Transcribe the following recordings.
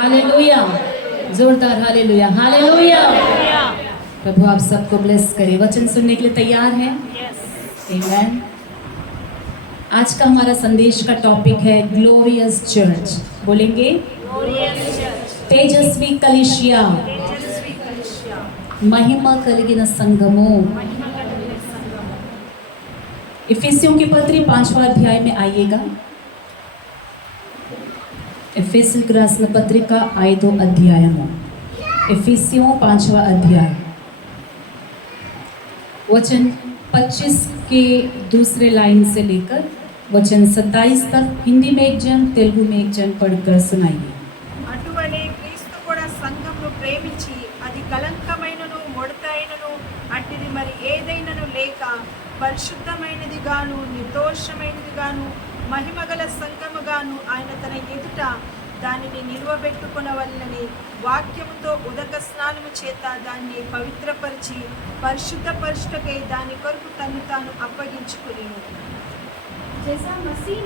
Hallelujah, जोरदार hallelujah, hallelujah. प्रभु आप सबको ब्लेस करे। वचन सुनने के लिए तैयार हैं? आमेन। आज का हमारा संदेश का टॉपिक है ग्लोरियस चर्च। बोलेंगे तेजस्वी कलीसिया, महिमा కలిగిన సంఘము। इफिसियों की पत्री 5वां अध्याय में आइएगा। एफेसियों की राసిన पत्रिका 5వ అధ్యాయము। एफिसियों 5वां अध्याय वचन 25 के दूसरे लाइन से लेकर वचन 27 तक हिंदी में एक जन, तेलुगु में एक जन पढ़कर सुनाइए। అటువలే క్రీస్తు కూడా సంఘమును ప్రేమించి అది కలంకమైనను ముడతైనను అట్టిది మరి ఏదైనను లేక పరిశుద్ధమైనది గాను నిర్దోషమైనది గాను మహిమగల సంఘముగాను ఆయన తన ఎదుట దానిని నిల్వబెట్టుకొనవలెనని వాక్యముతో ఉదక స్నానము చేత దాన్ని పవిత్రపరిచి పరిశుద్ధపరచుటకై దాని కొరకు తన్ను తాను అప్పగించుకొనెను। जैसे मसीह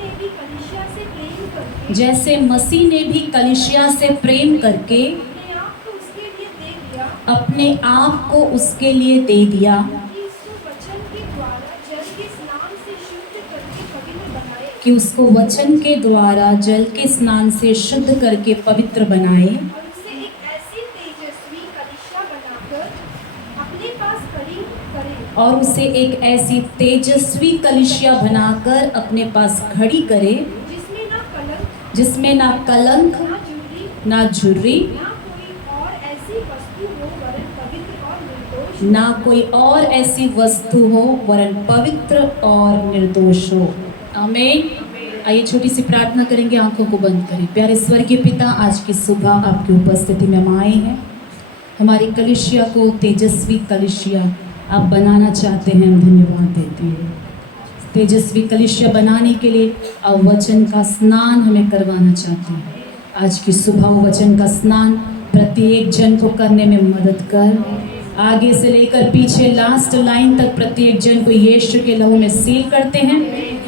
ने भी कलीसिया से प्रेम करके अपने आप को उसके लिए दे दिया कि उसको वचन के द्वारा जल के स्नान से शुद्ध करके पवित्र बनाए और उसे एक ऐसी तेजस्वी कलीसिया बनाकर अपने पास खड़ी करे जिसमें ना कलंक ना झुर्री ना कोई और ऐसी वस्तु हो वरन पवित्र और निर्दोष हो। आमीन। आइए छोटी सी प्रार्थना करेंगे, आंखों को बंद करें। प्यारे स्वर्गीय पिता, आज की सुबह आपकी उपस्थिति में हम आए हैं। हमारी कलीसिया को तेजस्वी कलीसिया आप बनाना चाहते हैं, हम धन्यवाद देते हैं। तेजस्वी कलीसिया बनाने के लिए आप वचन का स्नान हमें करवाना चाहते हैं। आज की सुबह वचन का स्नान प्रत्येक जन को करने में मदद कर। आगे से लेकर पीछे लास्ट लाइन तक प्रत्येक जन को यीशु के लहू में सील करते हैं।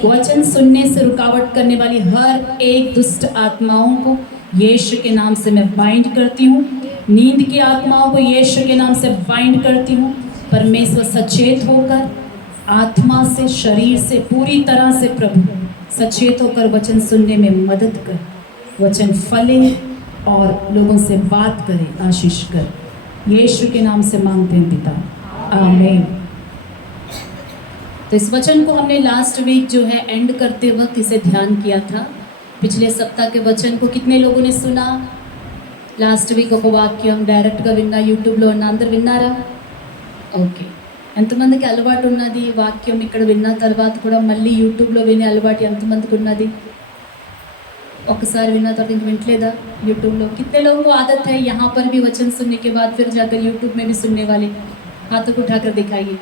वचन सुनने से रुकावट करने वाली हर एक दुष्ट आत्माओं को यीशु के नाम से मैं बाइंड करती हूँ। नींद की आत्माओं को यीशु के नाम से बाइंड करती हूँ। परमेश्वर सचेत होकर आत्मा से, शरीर से, पूरी तरह से प्रभु सचेत होकर वचन सुनने में मदद कर। वचन फले और लोगों से बात करे, आशीष कर। यीशु के नाम से मांगते हैं पिता, आमीन। तो इस वचन को हमने लास्ट वीक जो है एंड करते वक्त इसे ध्यान किया था। पिछले सप्ताह के वचन को कितने लोगों ने सुना? లాస్ట్ వీక్ ఒక వాక్యం డైరెక్ట్గా విన్నా, యూట్యూబ్లో ఉన్న అందరు విన్నారా? ఓకే. ఎంతమందికి అలవాటు ఉన్నది వాక్యం ఇక్కడ విన్న తర్వాత కూడా మళ్ళీ యూట్యూబ్లో వినే అలవాటు ఎంతమందికి ఉన్నది? ఒకసారి విన్న తర్వాత ఇంక వింటలేదా यूट्यूब? कितने लोगों को आदत है यहाँ पर भी वचन सुनने के बाद फिर जाकर यूट्यूब में भी सुनने वाले? हाथों को उठाकर दिखाइए।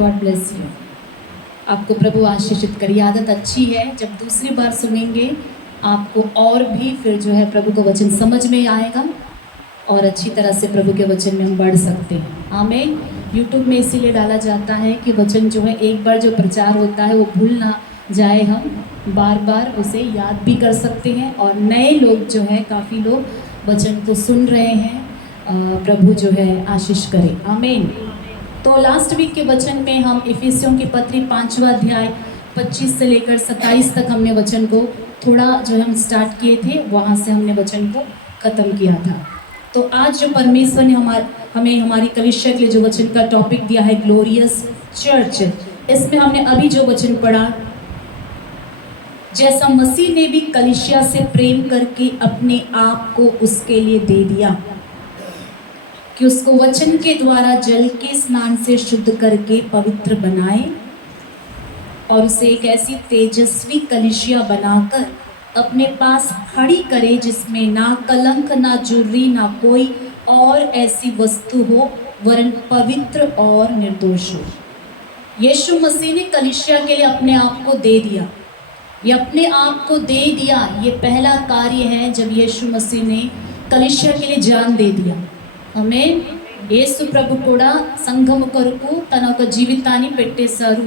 God bless you. आपको प्रभु आशीषित करिए। आदत अच्छी है, जब दूसरी बार सुनेंगे आपको और भी फिर जो है प्रभु का वचन समझ में आएगा और अच्छी तरह से प्रभु के वचन में हम बढ़ सकते हैं। आमीन। यूट्यूब में इसीलिए डाला जाता है कि वचन जो है एक बार जो प्रचार होता है वो भूल ना जाए, हम बार बार उसे याद भी कर सकते हैं। और नए लोग जो है, काफ़ी लोग वचन को सुन रहे हैं, प्रभु जो है आशीष करे। आमीन। तो लास्ट वीक के वचन में हम इफिसियों की पत्री 5वां अध्याय 25 से लेकर 27 तक हमने वचन को थोड़ा जो हम स्टार्ट किए थे, वहाँ से हमने वचन को ख़त्म किया था। तो आज जो परमेश्वर ने हमें हमारी कलीसिया के लिए जो वचन का टॉपिक दिया है ग्लोरियस चर्च, इसमें हमने अभी जो वचन पढ़ा, जैसा मसीह ने भी कलीसिया से प्रेम करके अपने आप को उसके लिए दे दिया कि उसको वचन के द्वारा जल के स्नान से शुद्ध करके पवित्र बनाए और उसे एक ऐसी तेजस्वी कलीसिया बनाकर अपने पास खड़ी करे जिसमें ना कलंक, ना जुर्री, ना कोई और ऐसी वस्तु हो वरन पवित्र और निर्दोष हो। यीशु मसीह ने कलीसिया के लिए अपने आप को दे दिया। ये अपने आप को दे दिया, ये पहला कार्य है जब यीशु मसीह ने कलीसिया के लिए जान दे दिया। आमीन। యేసు ప్రభు కూడా సంఘము కొరకు తన ఒక జీవితాన్ని పెట్టేశారు,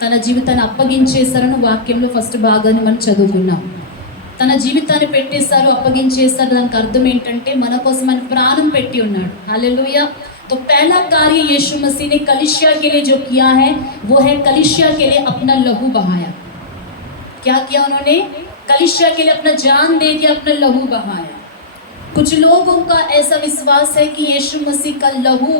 తన జీవితాన్ని అప్పగించేశారని వాక్యంలో ఫస్ట్ భాగాన్ని మనం చదువుకున్నాం। తన జీవితాన్ని పెట్టేశారు, అప్పగించేశారు. దానికి అర్థం ఏంటంటే మన కోసం ఆయన ప్రాణం పెట్టి ఉన్నాడు. హల్లెలూయా. तो पहला कार्य यीशु मसीह ने कलीसिया के लिए जो किया है वो है कलीसिया के लिए अपना लहू बहाया. क्या किया उन्होंने? कलीसिया के लिए अपना जान दे दिया, अपना लहू बहाया. कुछ लोगों का ऐसा विश्वास है कि यीशु मसीह का लहू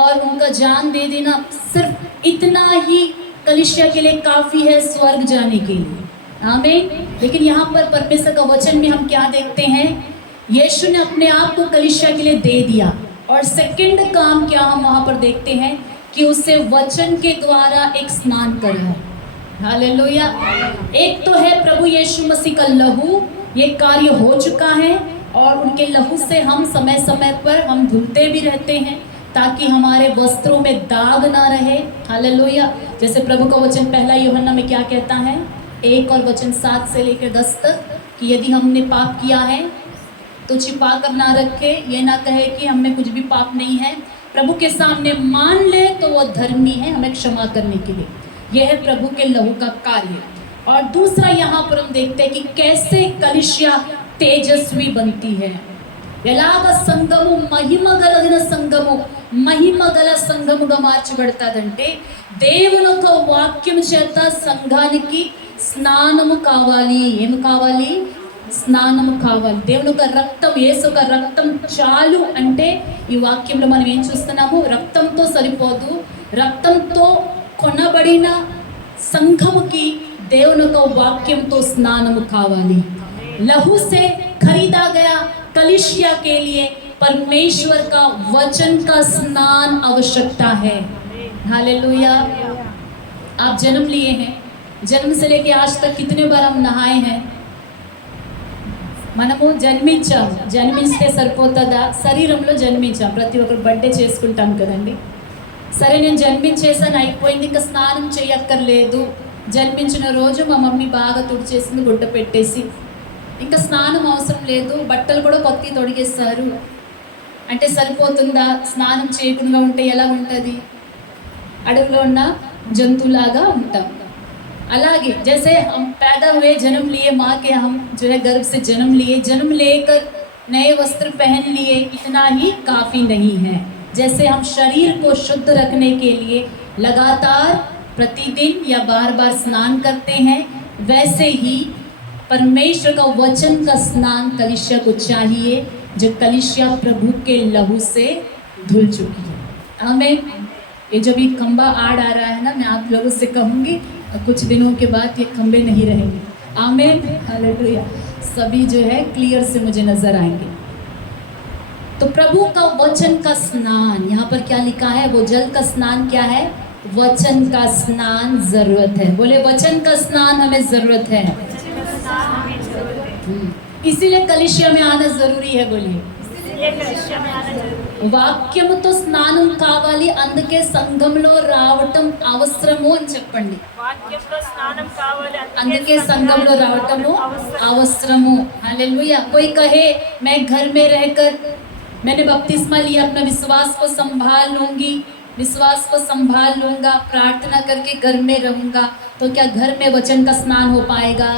और उनका जान दे देना सिर्फ इतना ही कलीसिया के लिए काफ़ी है स्वर्ग जाने के लिए. आमीन. लेकिन यहाँ पर परमेश्वर का वचन में हम क्या देखते हैं? यीशु ने अपने आप को कलीसिया के लिए दे दिया. और सेकंड काम क्या हम वहाँ पर देखते हैं कि उसे वचन के द्वारा एक स्नान करा. हालेलुया. एक तो है प्रभु यीशु मसीह का लहू, ये कार्य हो चुका है और उनके लहू से हम समय समय पर हम धुलते भी रहते हैं ताकि हमारे वस्त्रों में दाग ना रहे. हालेलुया. जैसे प्रभु का वचन पहला यूहन्ना में क्या कहता है, 1 और वचन 7 से लेकर 10 तक, कि यदि हमने पाप किया है तो छिपा कर ना रखे, ये ना कहे कि हम में कुछ भी पाप नहीं है, प्रभु के सामने मान ले तो वह धर्मी है हमें क्षमा करने के लिए. यह है प्रभु के लहू का कार्य. और दूसरा यहाँ पर हम देखते हैं कि कैसे कलीसिया तेजस्वी बनती है. ఎలాగ సంఘము మహిమగలిగిన సంఘము మహిమగల సంఘముగా మార్చబడతాదంటే దేవుని యొక్క వాక్యం చేత సంఘానికి స్నానము కావాలి. ఏమి కావాలి? స్నానము కావాలి. దేవుని యొక్క రక్తం, యేసు యొక్క రక్తం చాలు అంటే ఈ వాక్యంలో మనం ఏం చూస్తున్నాము? రక్తంతో సరిపోదు, రక్తంతో కొనబడిన సంఘముకి దేవుని యొక్క వాక్యంతో స్నానము కావాలి. लहू से खरीदा गया कलीसिया के लिए परमेश्वर का वचन का स्नान आवश्यकता है. हालेलुया. आप जन्म लिए हैं, जन्म से लेके आज तक कितने बार हम नहाए हैं? మనము జన్మించితే సరిపోతుందా? శరీరంలో జన్మించాం, ప్రతి ఒక్కరు బర్త్డే చేసుకుంటాం కదండి. సరే నేను జన్మించేసాను, అయిపోయింది, ఇంకా స్నానం చేయక్కర్లేదు. జన్మించిన రోజు మా మమ్మీ బాగా తుడిచేసింది, గుడ్డ పెట్టేసి, ఇంకా స్నానం అవసరం లేదు, బట్టలు కూడా కొత్తవి తొడిగేస్తారు అంటే సరిపోతుందా? స్నానం చేయకుండా ఉంటే ఎలా ఉంటుంది? అడవిలో ఉన్న జంతువులాగా ఉంటాం. అలాగే जैसे हम पैदा हुए, जन्म लिए, माँ के हम जो है गर्भ से जन्म लिए, जन्म लेकर नए वस्त्र पहन लिए, इतना ही काफ़ी नहीं है. जैसे हम शरीर को शुद्ध रखने के लिए लगातार प्रतिदिन या बार बार स्नान करते हैं, वैसे ही परमेश्वर का वचन का स्नान कलीसिया को चाहिए, जो कलीसिया प्रभु के लहू से धुल चुकी है. आमीन. ये जो भी खंबा आड़ आ रहा है ना, मैं आप लोगों से कहूँगी कुछ दिनों के बाद ये खंबे नहीं रहेंगे. आमीन. हालेलुया. सभी जो है क्लियर से मुझे नजर आएंगे. तो प्रभु का वचन का स्नान, यहाँ पर क्या लिखा है? वो जल का स्नान क्या है? वचन का स्नान जरूरत है. बोले वचन का स्नान हमें जरूरत है. इसीलिए कलीसिया में आना जरूरी है. बोलिए వాక్యముతో స్నానం కావాలి, అందుకే సంఘంలో రావటం అవసరము అని చెప్పండి. వాక్యంతో స్నానం కావాలి, అందుకే సంఘంలో రావటము అవసరము. हालेलुया. कोई कहे मैं घर में रहकर मैंने बपतिस्मा लिया, अपना विश्वास को संभाल लूंगी, विश्वास को संभाल लूंगा, प्रार्थना करके घर में रहूंगा, तो क्या घर में वचन का स्नान हो पाएगा?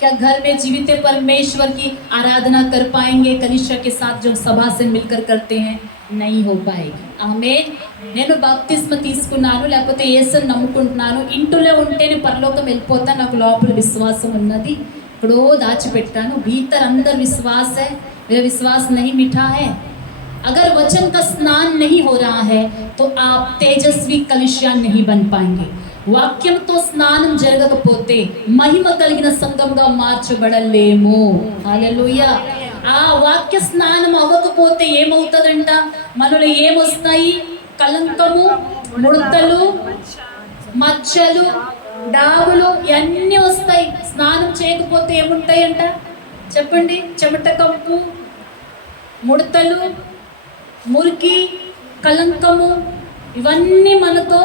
क्या घर में जीवित परमेश्वर की आराधना कर पाएंगे कलीसिया के साथ जो सभा से मिलकर करते हैं? नहीं हो पाएगी. ఆమేన్. నేను బాప్తిస్మ తీసుకున్నాను, లేకపోతే యేసుని నమ్ముకుంటున్నాను, ఇంటిలో ఉంటేనే పరలోకం వెళ్ళిపోతా, నాకు లోపల విశ్వాసం ఉన్నది, ఇక్కడో దాచిపెట్టాను, भीतर अंदर विश्वास है, मेरा विश्वास नहीं मिठा है. अगर वचन का स्नान नहीं हो रहा है तो आप तेजस्वी कलीसिया नहीं बन पाएंगे. వాక్యంతో స్నానం జరగకపోతే మహిమ కలిగిన సంఘంగా మార్చబడలేము. హల్లెలూయా. ఆ వాక్య స్నానం అవ్వకపోతే ఏమవుతుందంట? మనలో ఏమొస్తాయి? కలంకము, ముడతలు, మచ్చలు, డాగులు ఇవన్నీ వస్తాయి. స్నానం చేయకపోతే ఏముంటాయంట చెప్పండి? చెమట కంపు, ముడతలు, మురికి, కలంకము, ఇవన్నీ మనతో,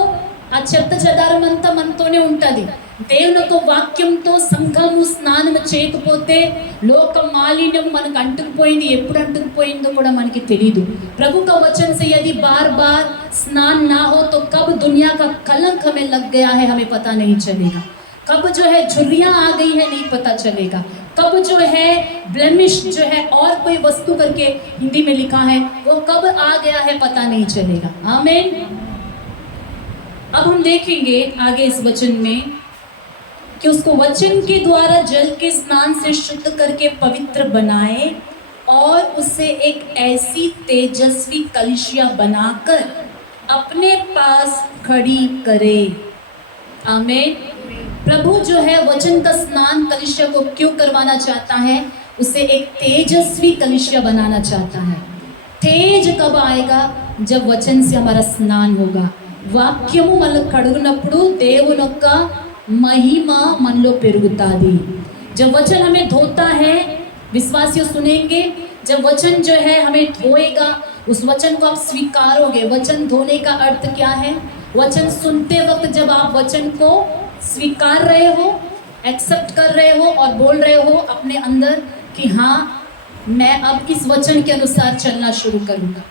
ఆ చెత్త చెదారం అంతా మనతోనే ఉంటుంది. దేవుని యొక్క వాక్యంతో సంఘము స్నానం చేయకపోతే లోక మాలిన్యం మనకు అంటుకుపోయింది, ఎప్పుడు అంటుకుపోయిందో కూడా మనకి తెలియదు. प्रभु का वचन से यदि बार बार स्नान ना हो तो कब दुनिया का कलंक हमें लग गया है हमें पता नहीं चलेगा. कब जो है झुर्रियां आ गई है नहीं पता चलेगा, कब जो है ब्लेमिश जो है और कोई वस्तु करके हिंदी में लिखा है वो कब आ गया है पता नहीं चलेगा। आमीन। अब हम देखेंगे आगे इस वचन में कि उसको वचन के द्वारा जल के स्नान से शुद्ध करके पवित्र बनाए और उसे एक ऐसी तेजस्वी कलिसिया बनाकर अपने पास खड़ी करे। आमीन। प्रभु जो है वचन का स्नान कलिसिया को क्यों करवाना चाहता है? उसे एक तेजस्वी कलिसिया बनाना चाहता है। तेज कब आएगा? जब वचन से हमारा स्नान होगा। వాక్యము మనల్ని కడుగునప్పుడు దేవుని యొక్క మహిమ మనలో పెరుగుతాది। जब वचन हमें धोता है, विश्वासियों सुनेंगे, जब वचन जो है हमें धोएगा, उस वचन को आप स्वीकारोगे। वचन धोने का अर्थ क्या है? वचन सुनते वक्त जब आप वचन को स्वीकार रहे हो, एक्सेप्ट कर रहे हो और बोल रहे हो अपने अंदर कि हाँ मैं अब इस वचन के अनुसार चलना शुरू करूँगा,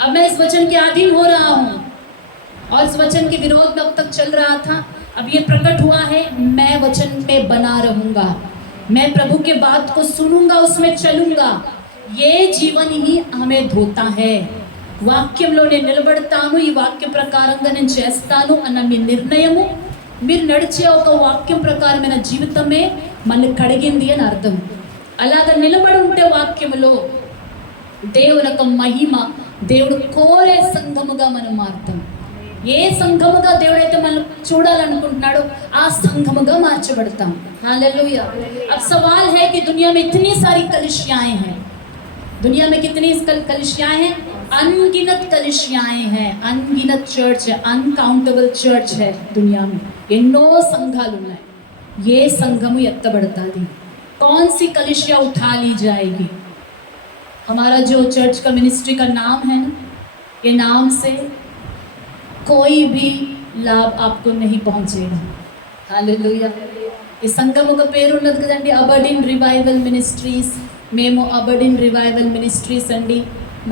अब मैं इस वचन के अधीन हो रहा हूँ और इस वचन के विरोध में अब तक चल रहा था, अब ये प्रकट हुआ है, मैं वचन में बना रहूँगा, मैं प्रभु के बात को सुनूंगा, उसमें चलूँगा। ये जीवन ही हमें धोता है। వాక్యంలోనే నిలబడతాను, ఈ వాక్య ప్రకారంగా నేను చేస్తాను అన్న మీ నిర్ణయము, మీరు నడిచే ఒక వాక్యం ప్రకారమైన జీవితమే మన కడిగింది అని అర్థం। అలాగా నిలబడి ఉంటే వాక్యములో దేవుని యొక్క మహిమ, దేవుడు కోరే సంఘముగా మనం మారుతాం। ఏ సంఘముగా దేవుడైతే మనం చూడాలనుకుంటున్నాడో ఆ సంఘముగా మార్చబడతాం। हालेलुया। अब सवाल है कि दुनिया में इतनी सारी कलिसियाएं हैं, दुनिया में कितनी कलिसियाएं हैं? अनगिनत कलिसियाएं हैं, अनगिनत चर्च है, अनकाउंटेबल चर्च है दुनिया में। ఎన్నో సంఘాలు ఉన్నాయి। ये సంఘము ఎత్తబడతాది। कौन सी कलिसिया उठा ली जाएगी? हमारा जो चर्च का मिनिस्ट्री का नाम है ना, ये नाम से कोई भी लाभ आपको नहीं पहुंचेगा। हालेलुया। ఈ సంఘం ఒక పేరు ఉన్నది కదండి, అబర్డిన్ రివైవల్ మినిస్ట్రీస్। మేము అబర్డిన్ రివైవల్ మినిస్ట్రీస్ అండి,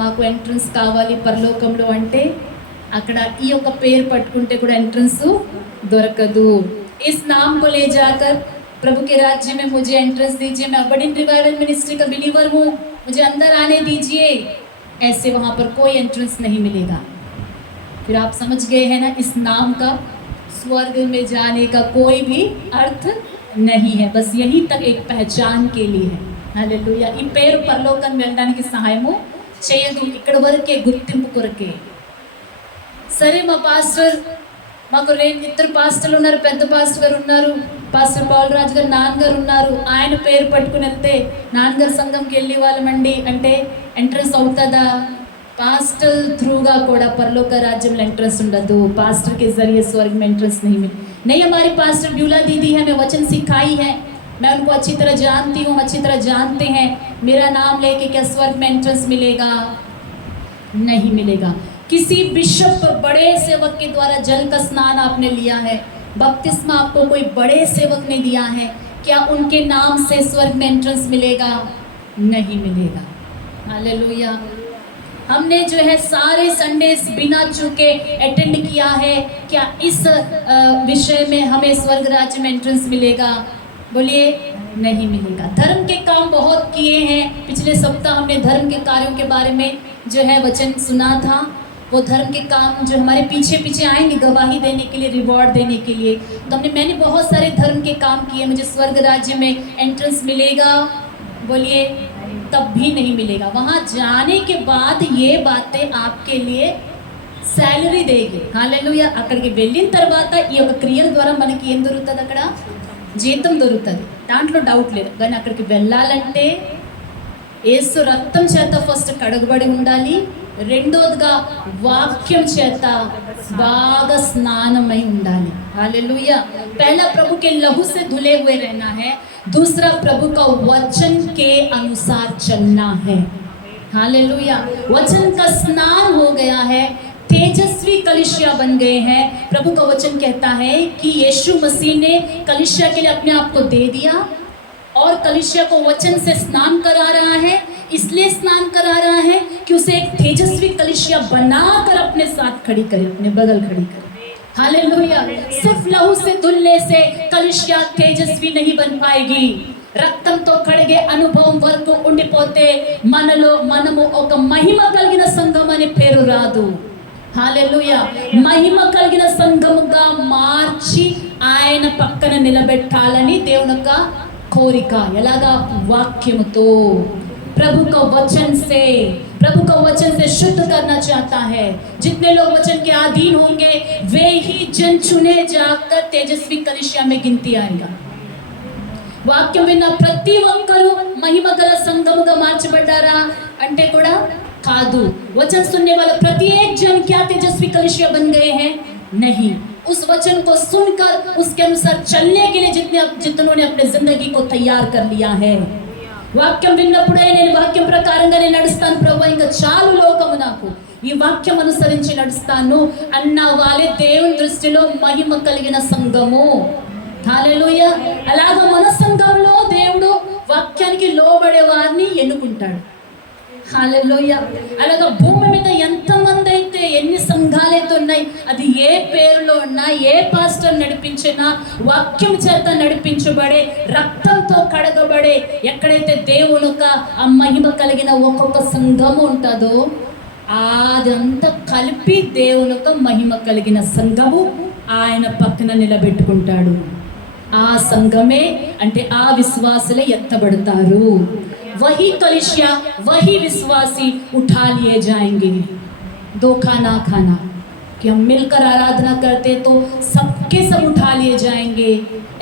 మాకు ఎంట్రన్స్ కావాలి పరలోకంలో అంటే అక్కడ ఈ యొక్క పేరు పట్టుకుంటే కూడా ఎంట్రన్స్ దొరకదు। इस नाम को ले जाकर प्रभु के राज्य में मुझे एंट्रेंस दीजिए, मैं अबर्डिन रिवाइवल मिनिस्ट्री का बिलीवर हूँ, मुझे अंदर आने दीजिए, ऐसे वहाँ पर कोई एंट्रेंस नहीं मिलेगा। फिर आप समझ गए हैं ना, इस नाम का स्वर्ग में जाने का कोई भी अर्थ नहीं है, बस यहीं तक एक पहचान के लिए है। हालेलुया। ఈ పేరు పరలోకం వెళ్ళడానికి సహాయము చేయదు, ఇక్కడ వరకే గుర్తింపు కొరకే। సరే మా పాస్టర్, మాకు ఇద్దరు పాస్టర్లు ఉన్నారు, పెద్ద పాస్టర్ గారు ఉన్నారు, పాస్టర్ బాలరాజు గారు నాన్నగారు ఉన్నారు, ఆయన పేరు పట్టుకుని వెళ్తే నాన్నగారు సంఘంకి వెళ్ళే వాళ్ళమండి అంటే ఎంట్రెన్స్ అవుతుందా? पास्टर थ्रूगा कोड़ा परलोक का राज्य में एंट्रेंस ఉండదు। पास्टर के जरिए स्वर्ग में एंट्रेंस नहीं मिली। नहीं, हमारी पास्टर ब्यूला दीदी है, मैं वचन सिखाई है, मैं उनको अच्छी तरह जानती हूँ, अच्छी तरह जानते हैं, मेरा नाम लेके क्या स्वर्ग में एंट्रेंस मिलेगा? नहीं मिलेगा। किसी बिशप बड़े सेवक के द्वारा जल का स्नान आपने लिया है, बपतिस्मा आपको कोई बड़े सेवक ने दिया है, क्या उनके नाम से स्वर्ग में एंट्रेंस मिलेगा? नहीं मिलेगा। हालेलुया। हमने जो है सारे संडेस बिना चूके अटेंड किया है, क्या इस विषय में हमें स्वर्ग राज्य में एंट्रेंस मिलेगा? बोलिए नहीं मिलेगा। धर्म के काम बहुत किए हैं, पिछले सप्ताह हमने धर्म के कार्यों के बारे में जो है वचन सुना था। वो धर्म के काम जो हमारे पीछे पीछे आएंगे गवाही देने के लिए, रिवॉर्ड देने के लिए, तो मैंने बहुत सारे धर्म के काम किए, मुझे स्वर्ग राज्य में एंट्रेंस मिलेगा? बोलिए तब भी नहीं मिलेगा। वहाँ जाने के बाद ये बातें आपके लिए सैलरी देगी। हालेलुया। అక్కడికి వెళ్ళిన తర్వాత ఈ యొక్క క్రియల ద్వారా మనకి ఏం దొరుకుతుంది? అక్కడ జీతం దొరుకుతుంది, దాంట్లో డౌట్ లేదు। కానీ అక్కడికి వెళ్ళాలంటే యేసు రక్తం చేత ఫస్ట్ కడగబడి ఉండాలి, రెండోదిగా వాక్యం చేత బాగా స్నానమై ఉండాలి। हालेलुया। पहला प्रभु के लहू से धुले हुए रहना है, दूसरा प्रभु का वचन के अनुसार चलना है। हालेलुया। वचन का स्नान हो गया है, तेजस्वी कलिसिया बन गए हैं। प्रभु का वचन कहता है कि यीशु मसीह ने कलिसिया के लिए अपने आप को दे दिया और कलिसिया को वचन से स्नान करा रहा है। इसलिए स्नान करा रहा है कि उसे एक तेजस्वी कलिसिया बनाकर अपने साथ खड़ी करे, अपने बगल खड़ी करे। हालेलुया। सिर्फ लहू से धुलने से कलिसिया तेजस्वी नहीं बन पाएगी. రక్తంతో కడిగే అనుభవం వరకు ఉండిపోతే మనము ఒక మహిమ కలిగిన సంఘం అనే పేరు రాదు. హల్లెలూయా. మహిమ కలిగిన సంఘముగా మార్చి ఆయన పక్కన నిలబెట్టాలని దేవుని యొక్క కోరిక. ఎలాగా? వాక్యముతో. प्रभु का वचन से शुद्ध करना चाहता है. जितने लोग वचन के अधीन होंगे वे ही जन चुने जाकर तेजस्वी कलिसिया में गिनती आएगा. వాక్యం విన్న ప్రతి ఒక్కరూ మహిమ గల సంఘముగా మార్చబడ్డారా అంటే కూడా కాదు. वचन सुनने वाला प्रत्येक जन क्या तेजस्वी कलिसिया बन गए हैं? नहीं. उस वचन को सुनकर उसके अनुसार चलने के लिए जितनों ने अपने जिंदगी को तैयार कर लिया है. వాక్యం విన్నప్పుడే నేను వాక్యం ప్రకారంగానే నడుస్తాను ప్రభువా, ఇంకా చాలు లోకము నాకు, ఈ వాక్యం అనుసరించి నడుస్తాను అన్న వాళ్ళే దేవుని దృష్టిలో మహిమ కలిగిన సంఘము. హల్లెలూయా. అలాగా మన సంఘంలో దేవుడు వాక్యానికి లోబడే వారిని ఎన్నుకుంటాడు. హల్లెలూయా. అలాగా భూమి మీద ఎంతమంది అయితే ఎన్ని సంఘాలైతే ఉన్నాయి, అది ఏ పేరులో ఉన్నా, ఏ పాస్టర్ నడిపించినా, వాక్యం చేత నడిపించబడే, రక్తంతో కడగబడే, ఎక్కడైతే దేవునిక ఆ మహిమ కలిగిన ఒక్కొక్క సంఘము ఉంటుందో అదంతా కలిపి దేవునిక మహిమ కలిగిన సంఘము ఆయన పక్కన నిలబెట్టుకుంటాడు. ఆ సంఘమే అంటే ఆ విశ్వాసులే ఎత్తబడతారు. वही कलिसिया, वही विश्वासी उठा लिए जाएंगे. धोखा ना खाना कि हम मिलकर आराधना करते तो सबके सब उठा लिए जाएंगे,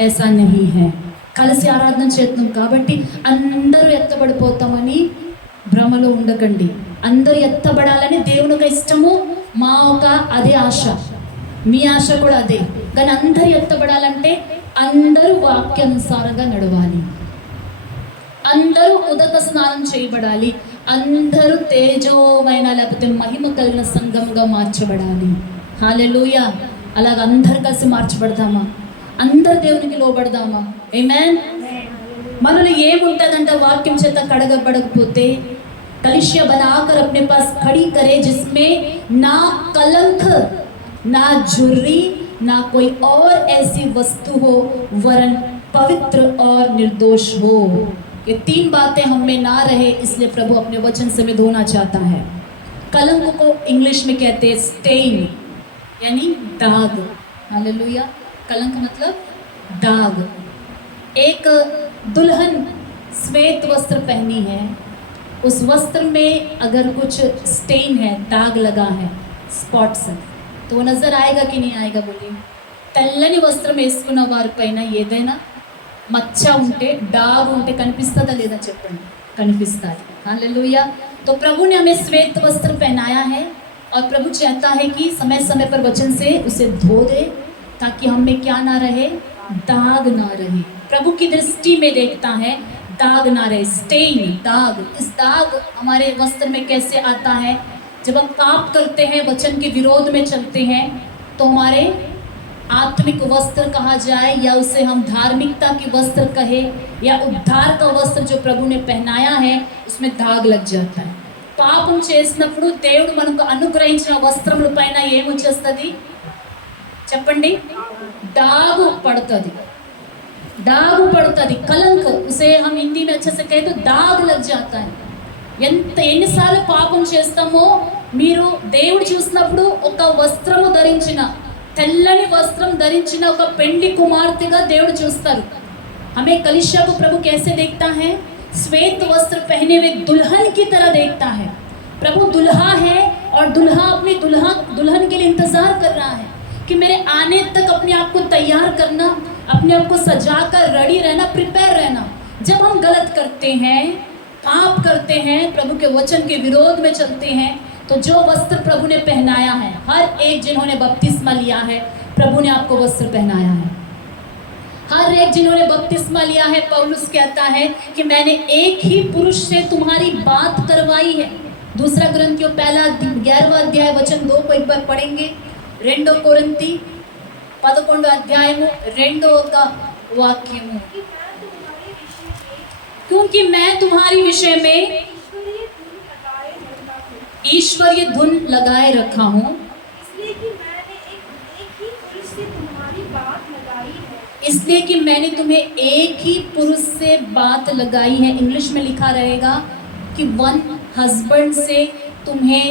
ऐसा नहीं है. కలిసి ఆరాధన చేద్దాం కాబట్టి అందరూ ఎత్తబడిపోతామని భ్రమలో ఉండకండి. అందరూ ఎత్తబడాలని దేవునికి ఇష్టము, మా ఒక అదే ఆశ, మీ ఆశ కూడా అదే. కానీ అందరూ ఎత్తబడాలంటే అందరూ వాక్యానుసారంగా నడవాలి, అందరూ ఉదక స్నానం చేయబడాలి, అందరూ తేజోమైన లేకపోతే మహిమ కలిగిన సంఘంగా మార్చబడాలి. హల్లెలూయా. అలాగ అందరు కలిసి మార్చబడదామా? అందరు దేవునికి లోబడదామా? ఆమేన్. మనలో ఏముంటుందంట వాక్యం చేత కడగబడకపోతే? कलिसिया बनाकर अपने पास खड़ी करे जिसमें ना कलंक, ना झुर्री, ना कोई और ऐसी वस्तु हो, वरन पवित्र और निर्दोष हो. ये तीन बातें हम में ना रहे, इसलिए प्रभु अपने वचन से में धोना चाहता है. कलंक को इंग्लिश में कहते हैं स्टेन, यानी दाग. हालेलुया. कलंक मतलब दाग. एक दुल्हन श्वेत वस्त्र पहनी है, उस वस्त्र में अगर कुछ स्टेन है, दाग लगा है, स्पॉट्स है, तो वो नज़र आएगा कि नहीं आएगा? बोलिए. తెల్లని వస్త్రం వేసుకున్న వారి పైన ఏదైనా మచ్చ ఉంటే, డాగ్ ఉంటే కనిపిస్తుందా లేదా చెప్పండి? కనిపిస్తుంది. हालेलुया. तो प्रभु ने हमें श्वेत वस्त्र पहनाया है और प्रभु चाहता है कि समय समय पर वचन से उसे धो दे ताकि हम में क्या ना रहे? दाग ना रहे. प्रभु की दृष्टि में देखता है दाग ना रहे, स्टेन, दाग. इस दाग हमारे वस्त्र में कैसे आता है? जब हम पाप करते हैं, वचन के विरोध में चलते हैं, तो हमारे आत्मिक वस्त्र कहा जाए या उसे हम धार्मिकता की वस्त्र कहे या उद्धार का वस्त्र जो प्रभु ने पहनाया है, उसमें दाग लग जाता है. పాపం చేసినప్పుడు దేవుడు మనకు అనుగ్రహించిన వస్త్రముల పైన ఏమొచ్చేస్తుంది చెప్పండి? दाग पड़ती. दाग पड़ती. कलंक, उसे हम हिंदी में अच्छे से कहे तो दाग लग जाता है. ఎన్నిసార్లు పాపం చేస్తామో మీరు దేవుడు చూసినప్పుడు ఒక వస్త్రము ధరించిన, తెల్లని వస్త్రం ధరించిన ఒక పెండి కుమార్తెగా దేవుడు చూస్తారు. हमें कलिसिया को प्रभु कैसे देखता है? श्वेत वस्त्र पहने हुए दुल्हन की तरह देखता है. प्रभु दुल्हा है और दुल्हा अपनी दुल्हन के लिए इंतजार कर रहा है कि मेरे आने तक अपने आप को तैयार करना, अपने आप को सजा कर रेडी रहना, प्रिपेयर रहना. जब हम गलत करते हैं, पाप करते हैं, प्रभु के वचन के विरोध में चलते हैं, तो जो वस्त्र प्रभु ने पहनाया है, हर एक जिन्होंने बपतिस्मा लिया है, प्रभु ने आपको वस्त्र पहनाया है. हर एक जिन्होंने बपतिस्मा लिया है, पौलुस कहता है कि मैंने एक ही पुरुष से तुम्हारी बात करवाई है. दूसरा कुरिन्थियों 11वां अध्याय वचन 2 को एक बार पढ़ेंगे. 2 कोरिन्थी 11 अध्यायము 2వ వాక్యము. क्योंकि मैं तुम्हारे विषय में ईश्वरीय धुन लगाए रखा हूँ, इसलिए कि मैंने एक ही इसलिए कि मैंने तुम्हें एक ही पुरुष से बात लगाई है। इंग्लिश में लिखा रहेगा कि वन हस्बैंड से तुम्हें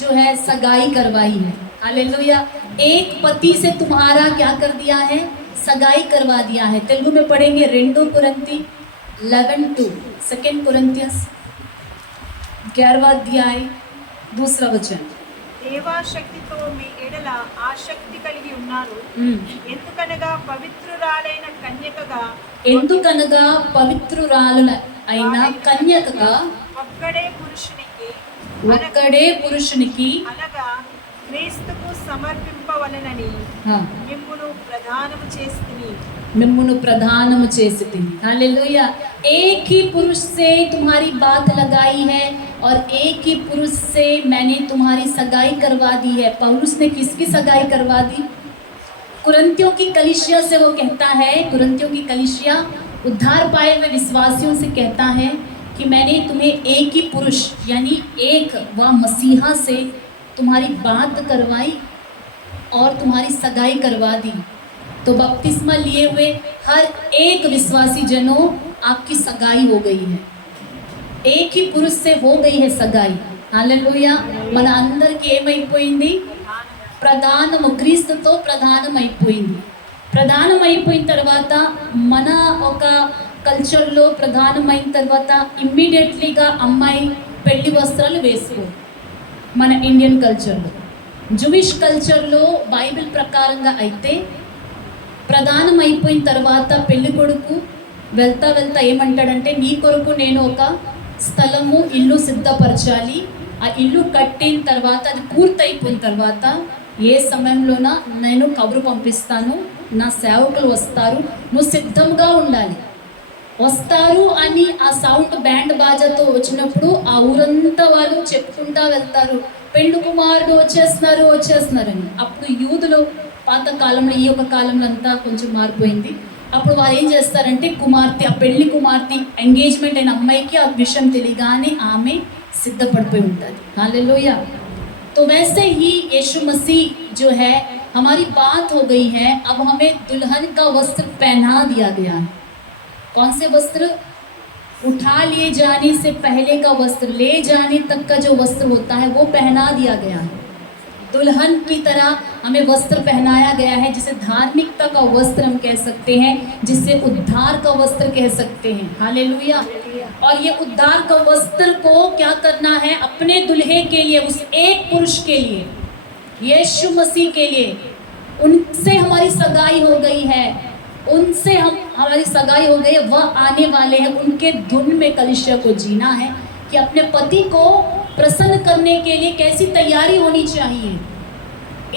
जो है सगाई करवाई है। हालेलुया। एक पति से तुम्हारा क्या कर दिया है? सगाई करवा दिया है। तेलुगु में पढ़ेंगे 2 कुरिन्थी 11:2, 2 कुरिन्थियस 11वां अध्याय 2 वचन। దేవాశక్తితో మీ ఎడల ఆసక్తి కలిగి ఉన్నారు. ఎందుకనగా పవిత్రురాలైన కన్యకగా ఎందుకనగా పవిత్రురాలు అయిన కన్యకగా ఒక్కడే పురుషునికి అనగా క్రీస్తుకు సమర్పింపవలెనని మిమ్మును ప్రధానము చేసితిని। हालेलुया। एक ही पुरुष से तुम्हारी बात लगाई है और एक ही पुरुष से मैंने तुम्हारी सगाई करवा दी है। पौलुस ने किसकी सगाई करवा दी? कुरिन्थियों की कलीसिया से वो कहता है, कुरिन्थियों की कलीसिया उद्धार पाए हुए विश्वासियों से कहता है कि मैंने तुम्हें एक ही पुरुष यानी एक व मसीहा से तुम्हारी बात करवाई और तुम्हारी सगाई करवा दी। तो बपतिस्मा लिए हुए हर एक विश्वासी जनों आपकी सगाई हो गई है। एक ही पुरुष से हो गई है सगाई। हालेलुया। మన అందరికి ఏమైపోయింది? ప్రధానము క్రీస్తుతో ప్రధానమైపోయింది। ప్రధానమైపోయిన తర్వాత మన ఒక కల్చర్లో ప్రధానమైన తర్వాత ఇమ్మీడియట్లీగా అమ్మాయి పెళ్లి వస్త్రాలు వేసుకో। మన ఇండియన్ కల్చర్లో, జూయిష్ కల్చర్లో బైబిల్ ప్రకారంగా అయితే ప్రధానమైపోయిన తర్వాత పెళ్లి కొడుకు వెళ్తా ఏమంటాడంటే, నీ కొరకు నేను ఒక స్థలము ఇల్లు సిద్ధపరచాలి, ఆ ఇల్లు కట్టిన తర్వాత అది పూర్తయిపోయిన తర్వాత ఏ సమయంలోన నేను కబురు పంపిస్తాను, నా సేవకులు వస్తారు, నువ్వు సిద్ధంగా ఉండాలి। వస్తారు అని ఆ సౌండ్ బ్యాండ్ బాజాతో వచ్చినప్పుడు ఆ ఊరంతా వాళ్ళు చెప్పుకుంటా వెళ్తారు, పెళ్లి కుమారుడు వచ్చేస్తున్నారని। అప్పుడు యూదులు పాత కాలంలో, ఈ యొక్క కాలంలో అంతా కొంచెం మారిపోయింది, అప్పుడు వాళ్ళు ఏం చేస్తారంటే కుమార్తె, ఆ పెళ్లి కుమార్తె ఎంగేజ్మెంట్ అయిన అమ్మాయికి ఆ విషయం తెలియగానే ఆమె సిద్ధపడిపోయి ఉంటుంది। हालेलुया। तो वैसे ही यीशु मसीह जो है हमारी बात हो गई है, अब हमें दुल्हन का वस्त्र पहना दिया गया है। कौन से वस्त्र? उठा लिए जाने से पहले का वस्त्र, ले जाने तक का जो वस्त्र होता है वो पहना दिया गया है। दुल्हन की तरह हमें वस्त्र पहनाया गया है, जिसे धार्मिकता का वस्त्र हम कह सकते हैं, जिसे उद्धार का वस्त्र कह सकते हैं। हालेलुया। और ये उद्धार का वस्त्र को क्या करना है? अपने दुल्हे के लिए, उस एक पुरुष के लिए, यीशु मसीह के लिए, उनसे हमारी सगाई हो गई है, उनसे हमारी सगाई हो गई है, वह आने वाले हैं, उनके धुन में कलीसिया को जीना है कि अपने पति को प्रसन्न करने के लिए कैसी तैयारी होनी चाहिए।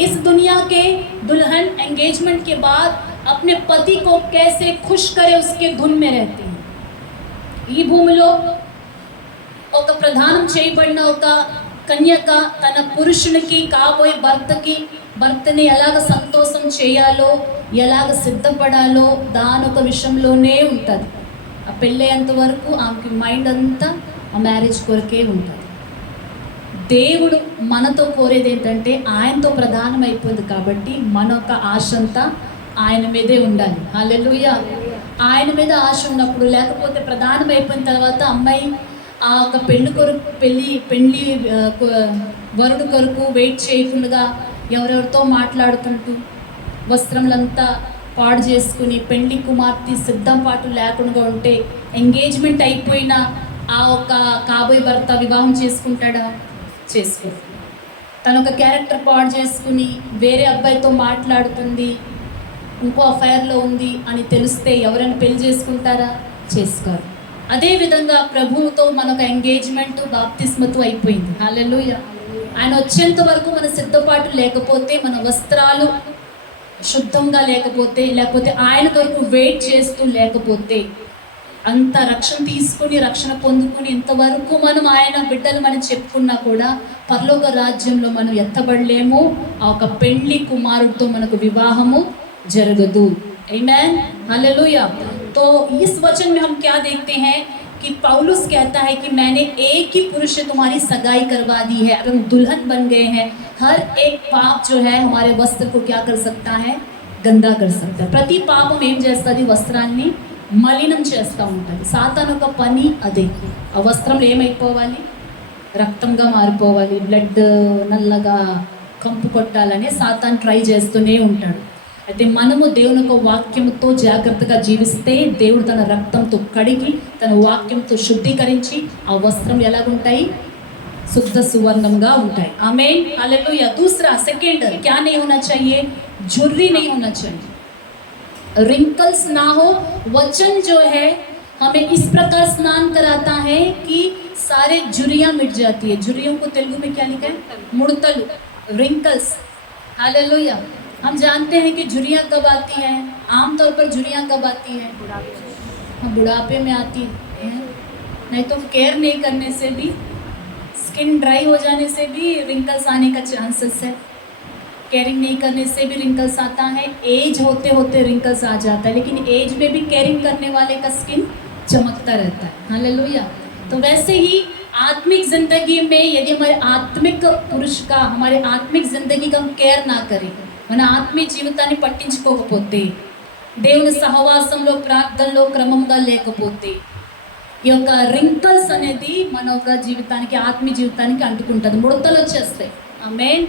इस दुनिया के दुल्हन एंगेजमेंट के बाद अपने पति को कैसे खुश करे, उसके धुन में रहती हैं। ఈ భూమిలో ఒక ప్రధానం చేయబడిన ఒక కన్యక తన పురుషునికి, కాబోయే భర్తని ఎలాగ సంతోషం చేయాలో, ఎలాగ సిద్ధపడాలో దాని ఒక విషయంలోనే ఉంటుంది। ఆ పెళ్ళయ్యేంత వరకు ఆమెకి మైండ్ అంతా ఆ మ్యారేజ్ కొరకే ఉంటుంది। దేవుడు మనతో కోరేది ఏంటంటే ఆయనతో ప్రధానమైపోయింది కాబట్టి మన యొక్క ఆశ అంతా ఆయన మీదే ఉండాలి। హల్లెలూయా। ఆయన మీద ఆశ ఉన్నప్పుడు, లేకపోతే ప్రధానమైపోయిన తర్వాత అమ్మాయి ఆ ఒక పెళ్ళి వరుడు కొరకు వెయిట్ చేయకుండా ఎవరెవరితో మాట్లాడుకుంటూ వస్త్రములంతా పాడు చేసుకుని పెళ్లి కుమార్తె సిద్ధం పాటు లేకుండా ఉంటే, ఎంగేజ్మెంట్ అయిపోయిన ఆ ఒక కాబోయే భర్త వివాహం చేసుకుంటాడా? చేసుకో। తన ఒక క్యారెక్టర్ పాడు చేసుకుని వేరే అబ్బాయితో మాట్లాడుతుంది, ఇంకో అఫైర్లో ఉంది అని తెలిస్తే ఎవరైనా పెళ్లి చేసుకుంటారా? చేసుకోరు। అదేవిధంగా ప్రభువుతో మనొక ఎంగేజ్మెంట్ బాప్తిస్మతో అయిపోయింది। హల్లెలూయా। ఆయన వచ్చేంత వరకు మన సిద్ధపాటు లేకపోతే, మన వస్త్రాలు శుద్ధంగా లేకపోతే ఆయన కొరకు వెయిట్ చేస్తూ లేకపోతే, అంత రక్షణ తీసుకుని రక్షణ పొందుకుని ఇంతవరకు మనం ఆయన బిడ్డలు మనం చెప్పుకున్నా కూడా పరలోక రాజ్యంలో మనం ఎత్తబడలేము। ఆ ఒక పెళ్లి కుమారుడితో మనకు వివాహము जरगदू। आमीन। हालेलुया। तो इस वचन में हम क्या देखते हैं कि पौलुस कहता है कि मैंने एक ही पुरुष से तुम्हारी सगाई करवा दी है। अब हम दुल्हन बन गए हैं। हर एक पाप जो है हमारे वस्त्र को क्या कर सकता है? గందా కర్ సక్తా. ప్రతి పాపం ఏం చేస్తుంది? వస్త్రాన్ని మలినం చేస్తూ ఉంటుంది. సాతాను ఒక పని అదే. ఆ వస్త్రంలో ఏమైపోవాలి? రక్తంగా మారిపోవాలి, బ్లడ్ నల్లగా కంపు కొట్టాలని సాతాను ట్రై చేస్తూనే ఉంటాడు. అయితే మనము దేవుని యొక్క వాక్యంతో జాగ్రత్తగా జీవిస్తే దేవుడు తన రక్తంతో కడిగి తన వాక్యంతో శుద్ధీకరించి ఆ వస్త్రం ఎలాగుంటాయి? शुद्ध सुवर्णंगा ఉంటాయి. आमीन, हालेलुया. दूसरा सेकंड क्या नहीं होना चाहिए? झुर्री नहीं होना चाहिए, रिंकल्स ना हो. वचन जो है हमें इस प्रकार स्नान कराता है कि सारे झुर्रियां मिट जाती है. झुर्रियों को तेलुगु में क्या लिखा है? मुड़तलु, रिंकल्स. हालेलुया. हम जानते हैं कि झुर्रियां कब आती हैं? आमतौर पर झुर्रियां कब आती हैं? बुढ़ापे में आती है, नहीं तो केयर नहीं करने से भी, स्किन ड्राई हो जाने से भी रिंकल्स आने का चांसेस है. केयरिंग नहीं करने से भी रिंकल्स आता है. एज होते होते रिंकल्स आ जाता है, लेकिन एज में भी केयरिंग करने वाले का स्किन चमकता रहता है. हालेलुया. तो वैसे ही आत्मिक जिंदगी में यदि हमारे आत्मिक पुरुष का, हमारे आत्मिक जिंदगी का हम केयर ना करें, మన ఆత్మీయ జీవితాన్ని పట్టించుకోకపోతే, దేవుని సహవాసంలో ప్రార్థనలో క్రమంగా లేకపోతే, ఈ యొక్క రింకల్స్ అనేది మన యొక్క జీవితానికి, ఆత్మీయ జీవితానికి అంటుకుంటుంది. ముడతలు వచ్చేస్తాయి. ఆమేన్.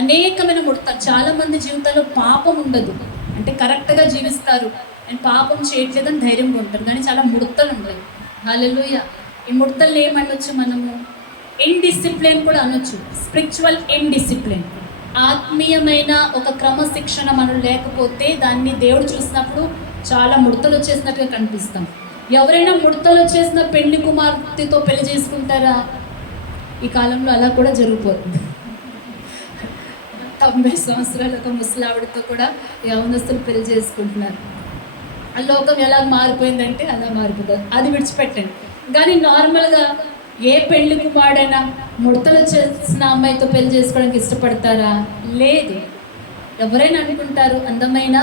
అనేకమైన ముడతలు. చాలామంది జీవితాల్లో పాపం ఉండదు, అంటే కరెక్ట్గా జీవిస్తారు, అండ్ పాపం చేయట్లేదని ధైర్యంగా ఉంటారు, కానీ చాలా ముడతలు ఉంటాయి. హల్లెలూయా. ఈ ముడతలు ఏమనొచ్చు మనము? ఇన్డిసిప్లిన్ కూడా అనొచ్చు. Spiritual indiscipline. ఆత్మీయమైన ఒక క్రమశిక్షణ మనం లేకపోతే దాన్ని దేవుడు చూసినప్పుడు చాలా ముడతలు వచ్చేసినట్టుగా కనిపిస్తాం. ఎవరైనా ముడతలు వచ్చేసిన పెళ్లి కుమార్తెతో పెళ్లి చేసుకుంటారా? ఈ కాలంలో అలా కూడా జరిగిపోతుంది. 90 సంవత్సరాల ఒక ముసలావిడతో కూడా యవనస్తులు పెళ్లి చేసుకుంటున్నారు. ఆ లోకం ఎలా మారిపోయిందంటే అలా మారిపోతుంది. అది విడిచిపెట్టండి. కానీ నార్మల్గా ఏ పెళ్లి కుమారుడైనా ముడతలు చేసిన అమ్మాయితో పెళ్లి చేసుకోవడానికి ఇష్టపడతారా? లేదు. ఎవరైనా అనుకుంటారు అందమైన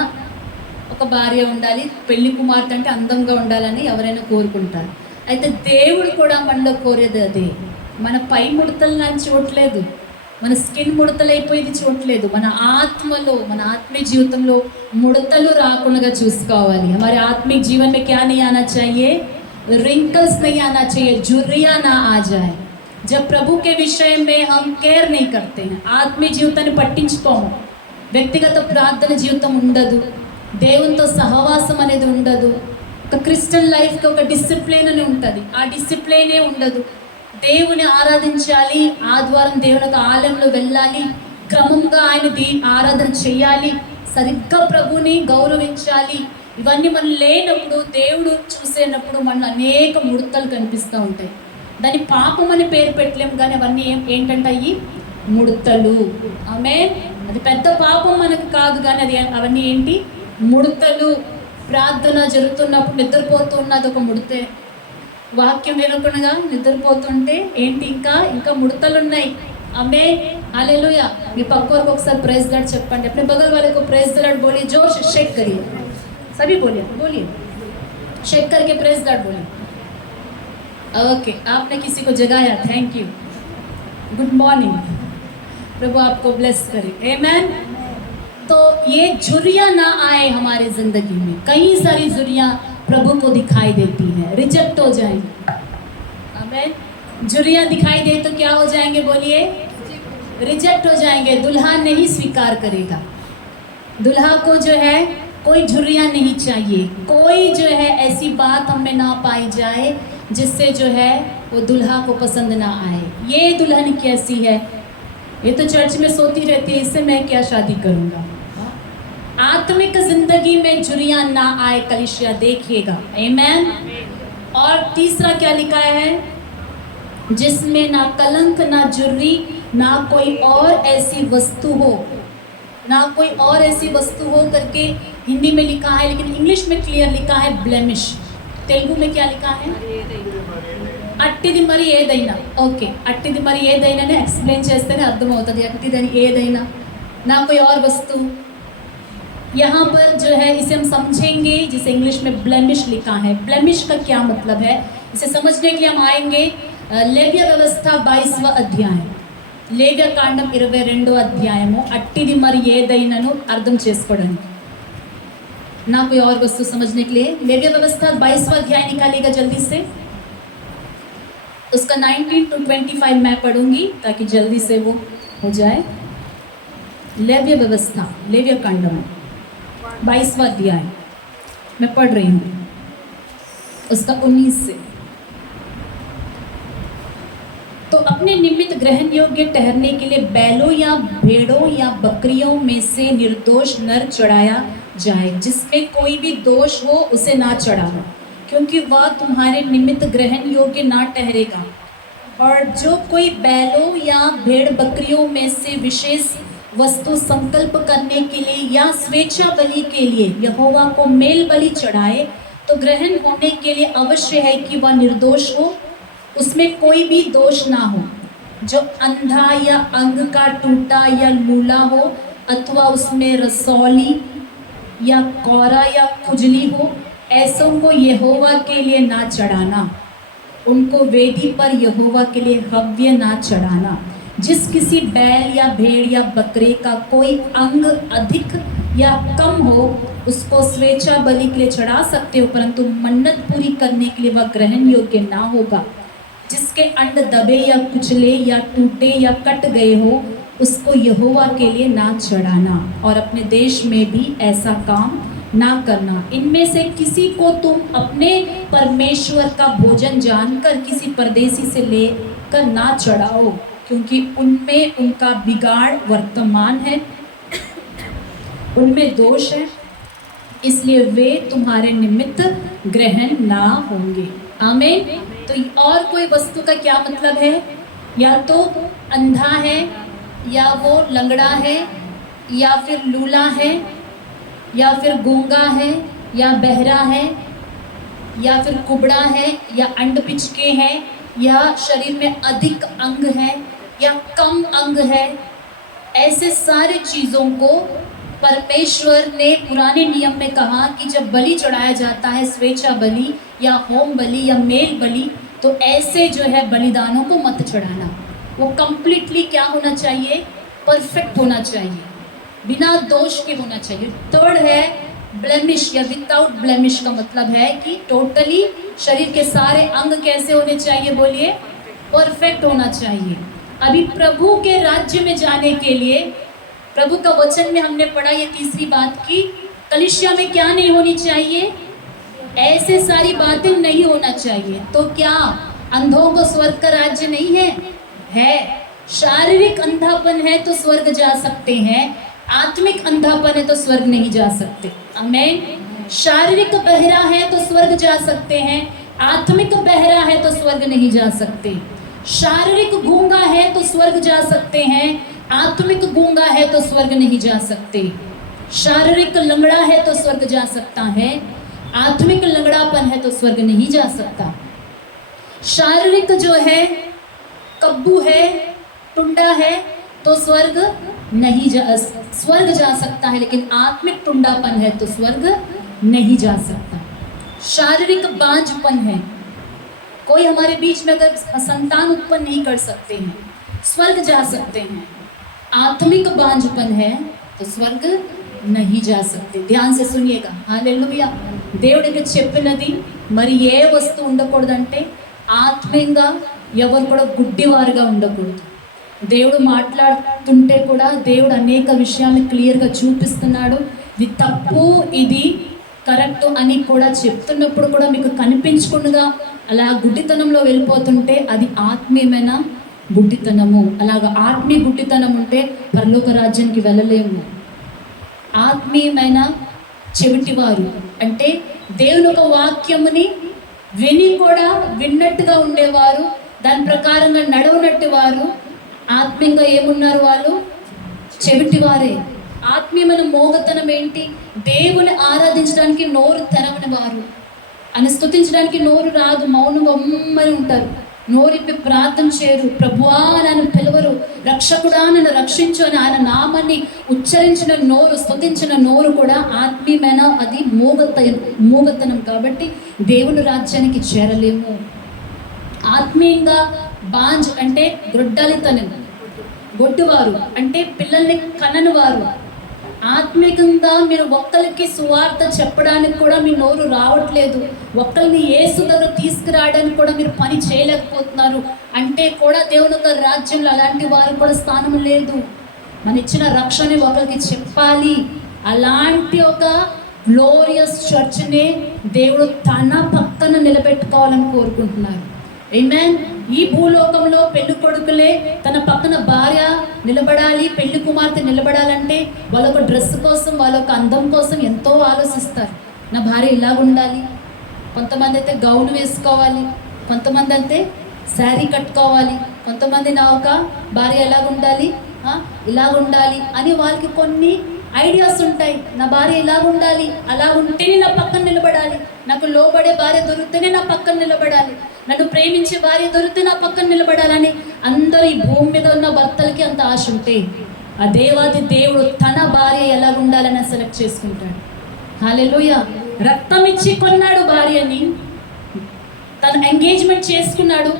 ఒక భార్య ఉండాలి, పెళ్లి కుమార్తె అంటే అందంగా ఉండాలని ఎవరైనా కోరుకుంటారు. అయితే దేవుడు కూడా మనలో కోరేది అదే. మన పై ముడతలు నాకు చూడట్లేదు, మన స్కిన్ ముడతలైపోయేది చూడట్లేదు, మన ఆత్మలో, మన ఆత్మీయ జీవితంలో ముడతలు రాకుండా చూసుకోవాలి. हमारे आत्मिक जीवन में क्या नहीं आना चाहिए? रिंकल्स नहीं आना चाहिए, झुर्रियां ना आ जाए. जब प्रभु के विषय में हम केयर नहीं करते हैं, ఆత్మీయ జీవితాన్ని పట్టించుకోము, వ్యక్తిగత ప్రార్థన జీవితం ఉండదు, దేవునితో సహవాసం అనేది ఉండదు, ఒక క్రిస్టియన్ లైఫ్కి ఒక డిసిప్లిన్ అని ఉంటుంది, ఆ డిసిప్లినే ఉండదు. దేవుని ఆరాధించాలి, ఆదివారం దేవుని యొక్క ఆలయంలో వెళ్ళాలి, క్రమంగా ఆయన ఆరాధన చేయాలి, సరిగ్గా ప్రభుని గౌరవించాలి. ఇవన్నీ మనం లేనప్పుడు, దేవుడు చూసేటప్పుడు మనలో అనేక ముడతలు కనిపిస్తూ ఉంటాయి. దాని పాపం అని పేరు పెట్టలేము, కానీ అవన్నీ ఏంటంటాయి? ముడతలు. ఆమేన్. అది పెద్ద పాపం మనకు కాదు, కానీ అవన్నీ ఏంటి? ముడతలు. ప్రార్థన జరుగుతున్నప్పుడు నిద్రపోతున్నది ఒక ముడతే, వాక్యం వినకుండా నిద్రపోతుంటే ఏంటి? ఇంకా ముడతలు ఉన్నాయి. ఆమేన్, హల్లెలూయా. మీ పక్క వరకు ఒకసారి ప్రైజ్ గాడ్ చెప్పండి. अपने बगल वाले को प्रेज द लॉर्ड बोलिए, जोर से शेक करिए, सभी बोलिए, शेक करके प्रेज गॉड बोलिए. ओके, आपने किसी को जगाया, थैंक यू. गुड मॉर्निंग, प्रभु आपको ब्लेस करे. आमेन. तो ये झुर्रियां ना आए हमारे जिंदगी में. कई सारी झुर्रियां प्रभु को दिखाई देती हैं, रिजेक्ट हो जाएंगे. आमेन. झुर्रियां दिखाई दे तो क्या हो जाएंगे? बोलिए, रिजेक्ट हो जाएंगे. दुल्हा नहीं स्वीकार करेगा. दुल्हा को जो है कोई झुर्रियां नहीं चाहिए, कोई जो है ऐसी बात हमें ना पाई जाए जिससे जो है वो दुल्हा को पसंद ना आए. ये दुल्हन कैसी है, ये तो चर्च में सोती रहती है, इससे मैं क्या शादी करूँगा. आत्मिक जिंदगी में झुर्रियां ना आए, कलीसिया देखिएगा. आमेन. और तीसरा क्या लिखा है? जिसमें ना कलंक, ना झुर्री, ना कोई और ऐसी वस्तु हो, ना कोई और ऐसी वस्तु हो करके हिंदी में लिखा है, लेकिन इंग्लिश में क्लियर लिखा है ब्लेमिश. तेलुगु में क्या लिखा है? అట్టిది మరి ఏదైనా. ఓకే, అట్టిది మరి ఏదైనానే ఎక్స్ప్లెయిన్ చేస్తేనే అర్థమవుతుంది. అట్టిదని ఏదైనా, ना कोई और वस्तु. यहाँ पर जो है इसे हम समझेंगे, जिसे इंग्लिश में ब्लेमिश लिखा है. ब्लेमिश का क्या मतलब है, इसे समझने के लिए हम आएंगे लेव्य व्यवस्था 22వ అధ్యాయం, లేవ్య కాండం 22వ అధ్యాయము. అట్టిది మరి ఏదైనాను అర్థం చేసుకోవడానికి ना कोई और वस्तु समझने के लिए। लेव्य व्यवस्था 22वां अध्याय निकालेगा जल्दी से, उसका 19 to 25 मैं पढ़ूंगी ताकि जल्दी से वो हो जाए। लेव्य व्यवस्था, लेव्य कांडम 22वां अध्याय मैं पढ़ रही हूँ, उसका 19 से। तो अपने निमित्त ग्रहण योग्य ठहरने के लिए बैलों या भेड़ों या बकरियों में से निर्दोष नर चढ़ाया जाए, जिसमें कोई भी दोष हो उसे ना चढ़ाओ, क्योंकि वह तुम्हारे निमित्त ग्रहण योग्य ना ठहरेगा। और जो कोई बैलों या भेड़ बकरियों में से विशेष वस्तु संकल्प करने के लिए या स्वेच्छा बलि के लिए यहोवा को मेल बलि चढ़ाए, तो ग्रहण होने के लिए अवश्य है कि वह निर्दोष हो, उसमें कोई भी दोष ना हो। जो अंधा या अंग का टूटा या लूला हो, अथवा उसमें रसौली या कौरा या खुजली हो, ऐसों को यहोवा के लिए ना चढ़ाना, उनको वेदी पर यहोवा के लिए हव्य ना चढ़ाना। जिस किसी बैल या भेड़ या बकरे का कोई अंग अधिक या कम हो, उसको स्वेच्छा बलि के लिए चढ़ा सकते हो, परंतु मन्नत पूरी करने के लिए वह ग्रहण योग्य ना होगा। जिसके अंड दबे या कुचले या टूटे या कट गए हो, उसको यहोवा के लिए ना चढ़ाना, और अपने देश में भी ऐसा काम ना करना। इनमें से किसी को तुम अपने परमेश्वर का भोजन जानकर किसी परदेशी से लेकर ना चढ़ाओ, क्योंकि उनमें उनका बिगाड़ वर्तमान है, उनमें दोष है, इसलिए वे तुम्हारे निमित्त ग्रहण ना होंगे। आमीन। तो और कोई वस्तु का क्या मतलब है? या तो अंधा है, या वो लंगड़ा है, या फिर लूला है, या फिर गूंगा है, या बहरा है, या फिर कुबड़ा है, या अंड पिचके हैं, या शरीर में अधिक अंग है या कम अंग है। ऐसे सारे चीज़ों को परमेश्वर ने पुराने नियम में कहा कि जब बलि चढ़ाया जाता है, स्वेच्छा बलि या होम बलि या मेल बलि, तो ऐसे जो है बलिदानों को मत चढ़ाना। वो कंप्लीटली क्या होना चाहिए? परफेक्ट होना चाहिए, बिना दोष के होना चाहिए। थर्ड है ब्लेमिश या विदाउट ब्लेमिश का मतलब है कि टोटली शरीर के सारे अंग कैसे होने चाहिए? बोलिए, परफेक्ट होना चाहिए। अभी प्रभु के राज्य में जाने के लिए प्रभु का वचन में हमने पढ़ा ये तीसरी बात की, कलीसिया में क्या नहीं होनी चाहिए? ऐसे सारी बातें नहीं होना चाहिए। तो क्या अंधों को स्वर्ग का राज्य नहीं है? है। शारीरिक अंधापन है तो स्वर्ग जा सकते हैं, आत्मिक अंधापन है तो स्वर्ग नहीं जा सकते। आमीन। शारीरिक बहरा है तो स्वर्ग जा सकते हैं, आत्मिक बहरा है तो स्वर्ग नहीं जा सकते। शारीरिक गूंगा है तो स्वर्ग जा सकते हैं, आत्मिक गूंगा है तो स्वर्ग नहीं जा सकते। शारीरिक लंगड़ा है तो स्वर्ग जा सकता है, आत्मिक लंगड़ापन है तो स्वर्ग नहीं जा सकता। शारीरिक जो है कब्बू है, टुंडा है तो स्वर्ग जा सकता है, लेकिन आत्मिक टुंडापन है तो स्वर्ग नहीं जा सकता। शारीरिक बांझपन है, कोई हमारे बीच में अगर संतान उत्पन्न नहीं कर सकते हैं, स्वर्ग जा सकते हैं। आत्मिक बांझपन है तो स्वर्ग नहीं जा सकते। ध्यान से सुनिएगा। హల్లెలూయా। దేవుడికి చెప్పినది మరి ఏ వస్తువు ఉండకూడదంటే ఆత్మీయంగా ఎవరు కూడా గుడ్డివారుగా ఉండకూడదు। దేవుడు మాట్లాడుతుంటే కూడా దేవుడు అనేక విషయాలను క్లియర్గా చూపిస్తున్నాడు। ఇది తప్పు, ఇది కరెక్ట్ అని కూడా చెప్తున్నప్పుడు కూడా మీకు కనిపించకుండా అలా గుడ్డితనంలో వెళ్ళిపోతుంటే అది ఆత్మీయమైన గుడ్డితనము। అలాగా ఆత్మీయ గుడ్డితనం ఉంటే పరలోక రాజ్యానికి వెళ్ళలేము। ఆత్మీయమైన చెవిటివారు అంటే దేవుని ఒక వాక్యముని విని కూడా విన్నట్టుగా ఉండేవారు, దాని ప్రకారంగా నడవనట్టు వారు ఆత్మీయంగా ఏమున్నారు? వాళ్ళు చెవిటివారే। ఆత్మీయమైన మోగతనం ఏంటి? దేవుని ఆరాధించడానికి నోరు తెరవని వారు, అని స్తుతించడానికి నోరు రాదు, మౌనంగా ఉమ్మని ఉంటారు, నోరిప్పి ప్రార్థన చేయరు, ప్రభువా నన్ను పిలవరు, రక్షకుడా నన్ను రక్షించు అని ఆయన నామాన్ని ఉచ్చరించిన నోరు, స్తుతించిన నోరు కూడా ఆత్మీయమైన అది మూగతనం కాబట్టి దేవుని రాజ్యానికి చేరలేము। ఆత్మీయంగా బాంజ్ అంటే గొడ్డలితనం, గొడ్డువారు అంటే పిల్లల్ని కనని వారు, ఆత్మికంగా మీరు ఒక్కరికి సువార్త చెప్పడానికి కూడా మీ నోరు రావట్లేదు, ఒక్కరిని యేసు దగ్గర తీసుకురావడానికి కూడా మీరు పని చేయలేకపోతున్నారు అంటే కూడా దేవుని యొక్క రాజ్యంలో అలాంటి వారు కూడా స్థానం లేదు. మన ఇచ్చిన రక్షణ ఒకరికి చెప్పాలి. అలాంటి ఒక గ్లోరియస్ చర్చ్నే దేవుడు తన పక్కన నిలబెట్టుకోవాలని కోరుకుంటున్నారు. ఆమేన్. ఈ భూలోకంలో పెళ్లి కొడుకులే తన పక్కన భార్య నిలబడాలి, పెళ్లి కుమార్తె నిలబడాలంటే వాళ్ళొక డ్రెస్ కోసం, వాళ్ళొక అందం కోసం ఎంతో ఆలోచిస్తారు. నా భార్య ఇలాగ ఉండాలి, కొంతమంది అయితే గౌన్ వేసుకోవాలి, కొంతమంది అయితే శారీ కట్టుకోవాలి, కొంతమంది నా ఒక భార్య ఎలాగ ఉండాలి, ఇలాగ ఉండాలి అని వాళ్ళకి కొన్ని ఐడియాస్ ఉంటాయి. నా భార్య ఇలాగ ఉండాలి, అలా ఉంటేనే నా పక్కన నిలబడాలి, నాకు లోబడే భార్య దొరికితేనే నా పక్కన నిలబడాలి, నన్ను ప్రేమించే భార్య దొరికితే నా పక్కన నిలబడాలని అందరూ ఈ భూమి మీద ఉన్న భర్తలకి అంత ఆశ ఉంటే, ఆ దేవాది దేవుడు తన భార్య ఎలాగ ఉండాలని సెలెక్ట్ చేసుకుంటాడు. హల్లెలూయా. రక్తం ఇచ్చి కొన్నాడు భార్యని, తను ఎంగేజ్మెంట్ చేసుకున్నాడు.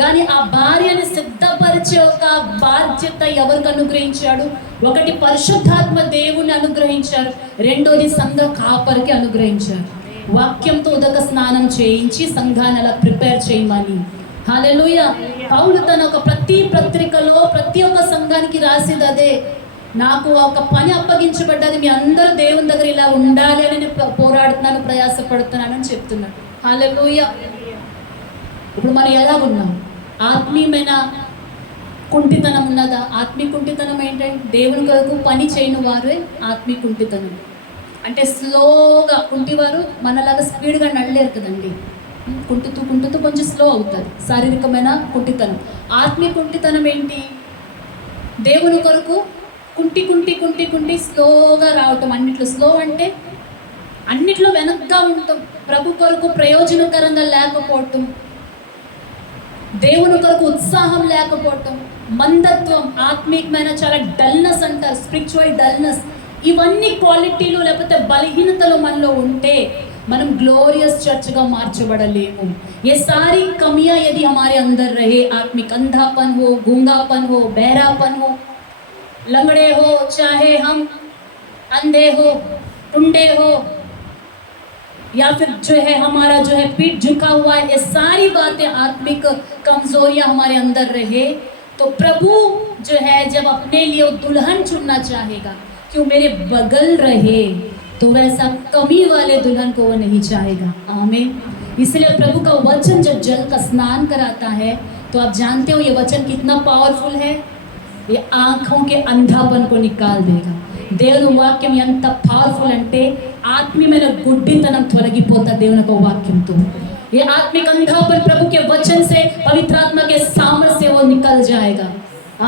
కానీ ఆ భార్యని సిద్ధపరిచే ఒక బాధ్యత ఎవరికి అనుగ్రహించాడు? ఒకటి పరిశుద్ధాత్మ దేవుని అనుగ్రహించారు, రెండోది సంఘ కాపరికి అనుగ్రహించారు. వాక్యంతో ఉదక స్నానం చేయించి సంఘాన్ని అలా ప్రిపేర్ చేయమని. హల్లెలూయా. పౌలు తన ఒక ప్రతి పత్రికలో ప్రతి ఒక్క సంఘానికి రాసేది అదే, నాకు ఒక పని అప్పగించబడ్డది, మీ అందరూ దేవుని దగ్గర ఇలా ఉండాలి అని నేను పోరాడుతున్నాను, ప్రయాసపడుతున్నాను అని చెప్తున్నాడు. హల్లెలూయా. ఇప్పుడు మనం ఎలాగున్నాం? ఆత్మీయమైన కుంటితనం ఉన్నదా? ఆత్మీయ కుంటితనం ఏంటంటే దేవుని కొరకు పని చేయని వారే ఆత్మీయ కుంటితనం. అంటే స్లోగా కుంటివారు మనలాగా స్పీడ్గా నడలేరు కదండి, కుంటుతూ కొంచెం స్లో అవుతారు. శారీరకమైన కుంటితనం. ఆత్మీయ కుంటితనం ఏంటి? దేవుని కొరకు కుంటి స్లోగా రావటం. అన్నిట్లో స్లో అంటే అన్నిట్లో వెనక్గా ఉండటం, ప్రభు కొరకు ప్రయోజనకరంగా లేకపోవటం, దేవుని కొరకు ఉత్సాహం లేకపోవటం, మందత్వం, ఆత్మీయమైన చాలా డల్నెస్ అంటారు, స్పిరిచువల్ డల్నెస్. ఇవన్నీ క్వాలిటీలు లేకపోతే బలహీనతలు మనలో ఉంటే మనం గ్లోరియస్ చర్చ్గా మార్చబడలేము. ये सारी कमियां यदि हमारे अंदर रहे, आत्मिक अंधापन हो, गूंगापन हो, बहरापन हो, लंगड़े हो, चाहे हम अंधे हो, टुंडे हो, या फिर जो है हमारा जो है पीठ झुका हुआ है, ये सारी बातें आत्मिक कमजोरियां हमारे अंदर रहे तो प्रभु जो है जब अपने लिए दुल्हन चुनना चाहेगा, क्यों मेरे बगल रहे, तो वैसा कमी वाले दुल्हन को वो नहीं चाहेगा. आमीन. इसलिए प्रभु का वचन जब जल का स्नान कराता है तो आप जानते हो ये वचन कितना पावरफुल है. ये आंखों के अंधापन को निकाल देगा. దేవుని వాక్యం ఎంత పవర్ఫుల్ అంటే ఆత్మీయమైన గుడ్డితనం తొలగిపోతా దేవుని యొక్క వాక్యంతో. ये आत्मिक अंधापन प्रभु के वचन से, पवित्र आत्मा के सामर्थ्य से वो निकल जाएगा.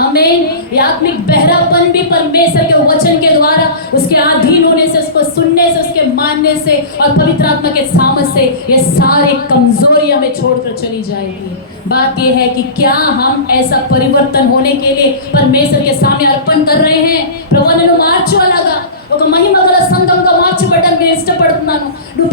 आमीन. ये आत्मिक बहरापन भी परमेश्वर के वचन के द्वारा उसके अधीन होने से, उसको सुनने से, उसके मानने से और पवित्र आत्मा के सामर्थ्य से ये सारे कमजोरियां में छोड़कर चली जाएगी. बात ये है कि क्या हम ऐसा परिवर्तन होने के लिए परमेश्वर के सामने अर्पण कर रहे हैं? ప్రభు నన్ను మార్చలాగా ఒక మహిమ గల సంఘంగా మార్చబడడానికి నేను ఇష్టపడుతున్నాను. నువ్వు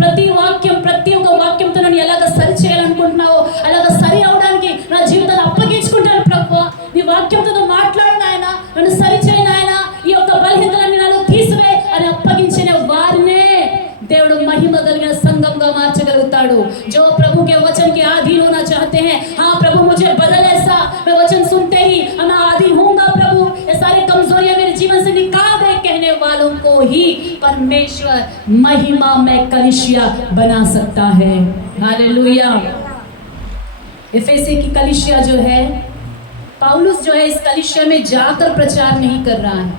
ప్రతి ఒక్క వాక్యంతో నన్ను ఎలాగ సరి చేయాలనుకుంటున్నావో అలాగ సరి అవడానికి నా జీవితాన్ని అప్పగించుకుంటాను. ప్రభు నీ వాక్యంతో మాట్లాడు నాయన, నన్ను సరి చేయి నాయన, ఈ యొక్క బలహీనతలన్నీ నన్ను తీసివే అని అప్పగించిన వారినే దేవుడు మహిమ కలిగిన సంఘంగా మార్చగలుగుతాడు. जो प्रभु के वचन के अधीन होना चाहते हैं, हाँ प्रभु मुझे बदल, ऐसा मैं वचन सुनते ही मैं अधीन होऊंगा प्रभु, ये सारे कमजोरियां मेरे जीवन से निकाल दे कहने वालों को ही परमेश्वर महिमा में कलीसिया बना सकता है. हालेलुया. एफेसी की कलीसिया जो है, पौलुस जो है इस कलीसिया में जाकर प्रचार नहीं कर रहा है.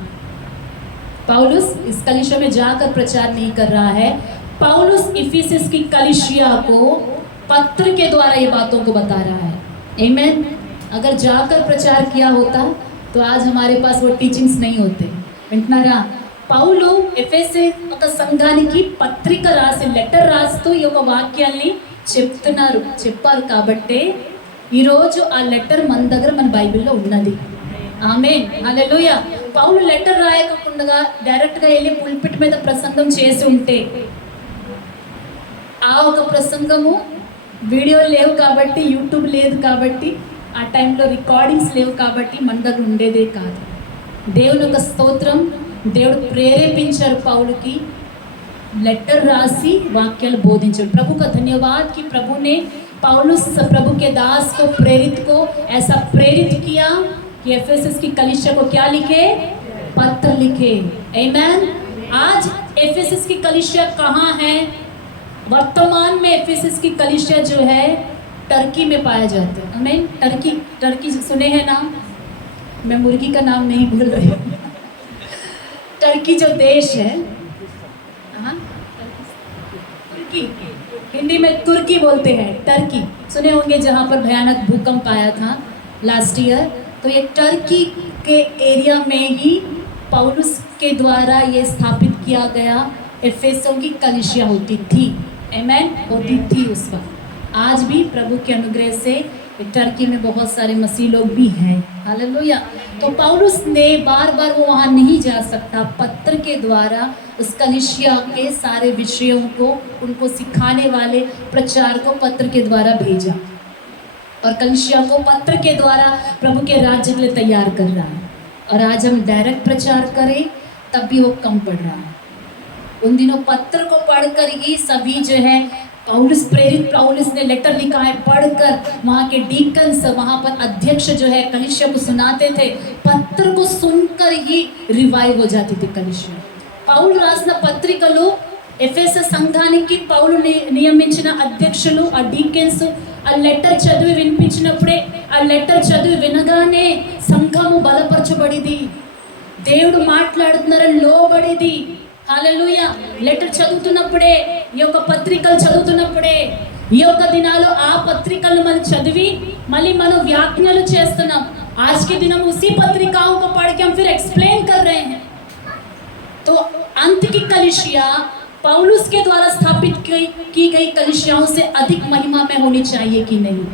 पौलुस इस कलीसिया में जाकर प्रचार नहीं कर रहा है. पौलुस इफिसस की कलीसिया को पत्र के द्वारा ये बातों को बता रहा है. आमीन. अगर जाकर प्रचार किया होता तो आज हमारे पास वो टीचिंग्स नहीं होते. వింటున్నారా? పౌలు ఎఫెసీ ఒక సంఘానికి పత్రిక రాసి, లెటర్ రాస్తూ ఈ యొక్క వాక్యాల్ని చెప్పారు కాబట్టి ఈరోజు ఆ లెటర్ మన దగ్గర మన బైబిల్లో ఉన్నది. ఆమేన్. హల్లెలూయా. పౌలు లెటర్ రాయకుండా డైరెక్ట్గా వెళ్ళి పుల్పిట్ మీద ప్రసంగం చేసి ఉంటే, ఆ ఒక ప్రసంగము వీడియో లేవు కాబట్టి, యూట్యూబ్ లేదు కాబట్టి, ఆ టైంలో రికార్డింగ్స్ లేవు కాబట్టి మన దగ్గర ఉండేదే కాదు. దేవుని యొక్క స్తోత్రం. దేవుడు ప్రేరేపించారు పౌలుకి लेटर राशि वाक्याలు బోధించారు। प्रभु का धन्यवाद कि प्रभु ने पौलुस प्रभु के दास को प्रेरित को ऐसा प्रेरित किया कि एफेसस की कलीसिया को क्या लिखे, पत्र लिखे। आमीन। आज एफेसस की कलीसिया कहाँ है? वर्तमान में एफेसस की कलीसिया जो है टर्की में पाया जाता है। आमीन। टर्की सुने हैं नाम? मैं मुर्गी का नाम नहीं बोल रही हूँ। टर्की जो देश है, हाँ, तुर्की, हिंदी में तुर्की बोलते हैं, टर्की सुने होंगे, जहाँ पर भयानक भूकंप आया था लास्ट ईयर। तो ये टर्की के एरिया में ही पौलुस के द्वारा ये स्थापित किया गया एफेसों की कलीसिया होती थी। आमीन। होती थी उस वक्त। आज भी प्रभु के अनुग्रह से टर्की में बहुत सारे मसीह लोग भी हैं। हालेलुया। तो पौलुस ने बार बार वो वहाँ नहीं जा सकता, पत्र के द्वारा उस कलीसिया के सारे विषयों को उनको सिखाने वाले प्रचार को पत्र के द्वारा भेजा और कलीसिया को पत्र के द्वारा प्रभु के राज्य के लिए तैयार कर रहा है। और आज हम डायरेक्ट प्रचार करें तब भी वो कम पड़ रहा है। उन दिनों पत्र को पढ़कर ही सभी जो है पौलुस प्रेरित पौलुस ने लेटर लिखा है, पढ़कर वहाँ के डीकन्स, वहाँ पर अध्यक्ष जो है कलीसिया को सुनाते थे। पत्र को सुनकर ही रिवाइव हो जाती थी कलीसिया। పౌలు రాసిన పత్రికలు ఎఫెసస్ సంఘానికి పౌలు నియమించిన అధ్యక్షులు ఆ డీకెన్స్ ఆ లెటర్ చదివి వినిపించినప్పుడే, ఆ లెటర్ చదివి వినగానే సంఘము బలపరచబడింది, దేవుడు మాట్లాడుతున్నారని లోబడింది। హల్లెలూయా। లెటర్ చదువుతున్నప్పుడే, ఈ యొక్క పత్రికలు చదువుతున్నప్పుడే, ఈ యొక్క దినాల్లో ఆ పత్రికలను మనం చదివి మళ్ళీ మనం వ్యాఖ్యలు చేస్తున్నాం। आज के दिन हम उसी पत्रिकाओं को पढ़ के हम फिर एक्सप्लेन कर रहे हैं। तो अंत की कलीसिया पौलुस के द्वारा स्थापित की गई कलीसियाओं से अधिक महिमा में होनी चाहिए कि नहीं?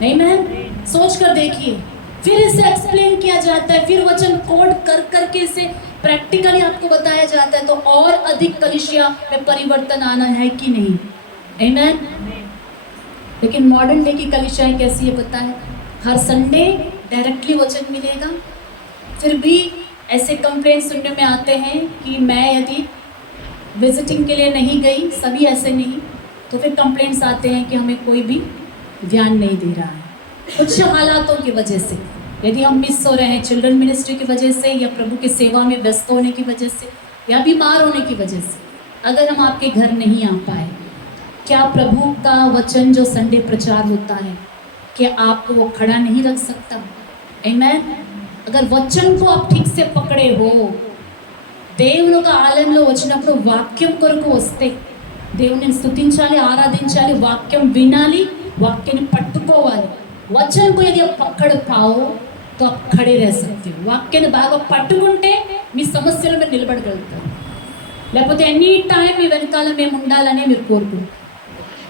नहीं मैम, सोच कर देखिए। फिर इसे एक्सप्लेन किया जाता है, फिर वचन कोड कर करके इसे प्रैक्टिकली आपको बताया जाता है, तो और अधिक कलीसिया में परिवर्तन आना है कि नहीं? आमीन। लेकिन मॉडर्न डे की कलीसियाएं कैसी है पता है? हर संडे डायरेक्टली वचन मिलेगा, फिर भी ऐसे कंप्लेंट सुनने में आते हैं कि मैं यदि विजिटिंग के लिए नहीं गई, सभी ऐसे नहीं, तो फिर कंप्लेंट्स आते हैं कि हमें कोई भी ध्यान नहीं दे रहा है। कुछ हालातों की वजह से, यदि हम मिस हो रहे हैं चिल्ड्रन मिनिस्ट्री की वजह से, या प्रभु की सेवा में व्यस्त होने की वजह से, या बीमार होने की वजह से, अगर हम आपके घर नहीं आ पाए, क्या प्रभु का वचन जो संडे प्रचार होता है, क्या आपको वो खड़ा नहीं रख सकता? आमीन। अगर वचन को आप ठीक से पकड़े हो, దేవుని యొక్క ఆలయంలో వచ్చినప్పుడు వాక్యం కొరకు వస్తే దేవుని స్తుతించాలి, ఆరాధించాలి, వాక్యం వినాలి, వాక్యాన్ని పట్టుకోవాలి। वचन को यदि आप पकड़ पाओ तो आप खड़े रह सकते हो। వాక్యాన్ని బాగా పట్టుకుంటే మీ సమస్యల మీద నిలబడగలుగుతారు। లేకపోతే ఎనీ టైం మీ వెనకాల మేము ఉండాలని మీరు కోరుకుంటారు।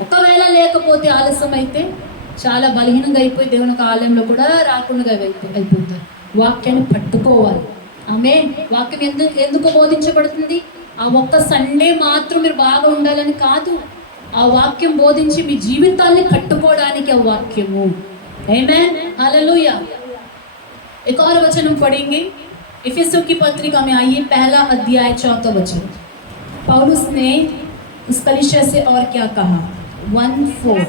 ఒకవేళ లేకపోతే ఆలస్యం అయితే చాలా బలహీనంగా అయిపోయి దేవుని యొక్క ఆలయంలో కూడా రాకుండా అయిపోతారు। వాక్యాన్ని పట్టుకోవాలి। ఆమేన్। వాక్యం ఎందుకు బోధించబడుతుంది? ఆ ఒక్క సండే మాత్రం మీరు బాగా ఉండాలని కాదు, ఆ వాక్యం బోధించి మీ జీవితాన్ని కట్టుకోవడానికి ఆ వాక్యము। आमीन। हालेलुया। एक और वचन हम पढ़ेंगे, इफिसियों की पत्रिका में आइए, पहला अध्याय 4वां वचन। पौलुस ने उस कलीसिया से और क्या कहा? 1:4।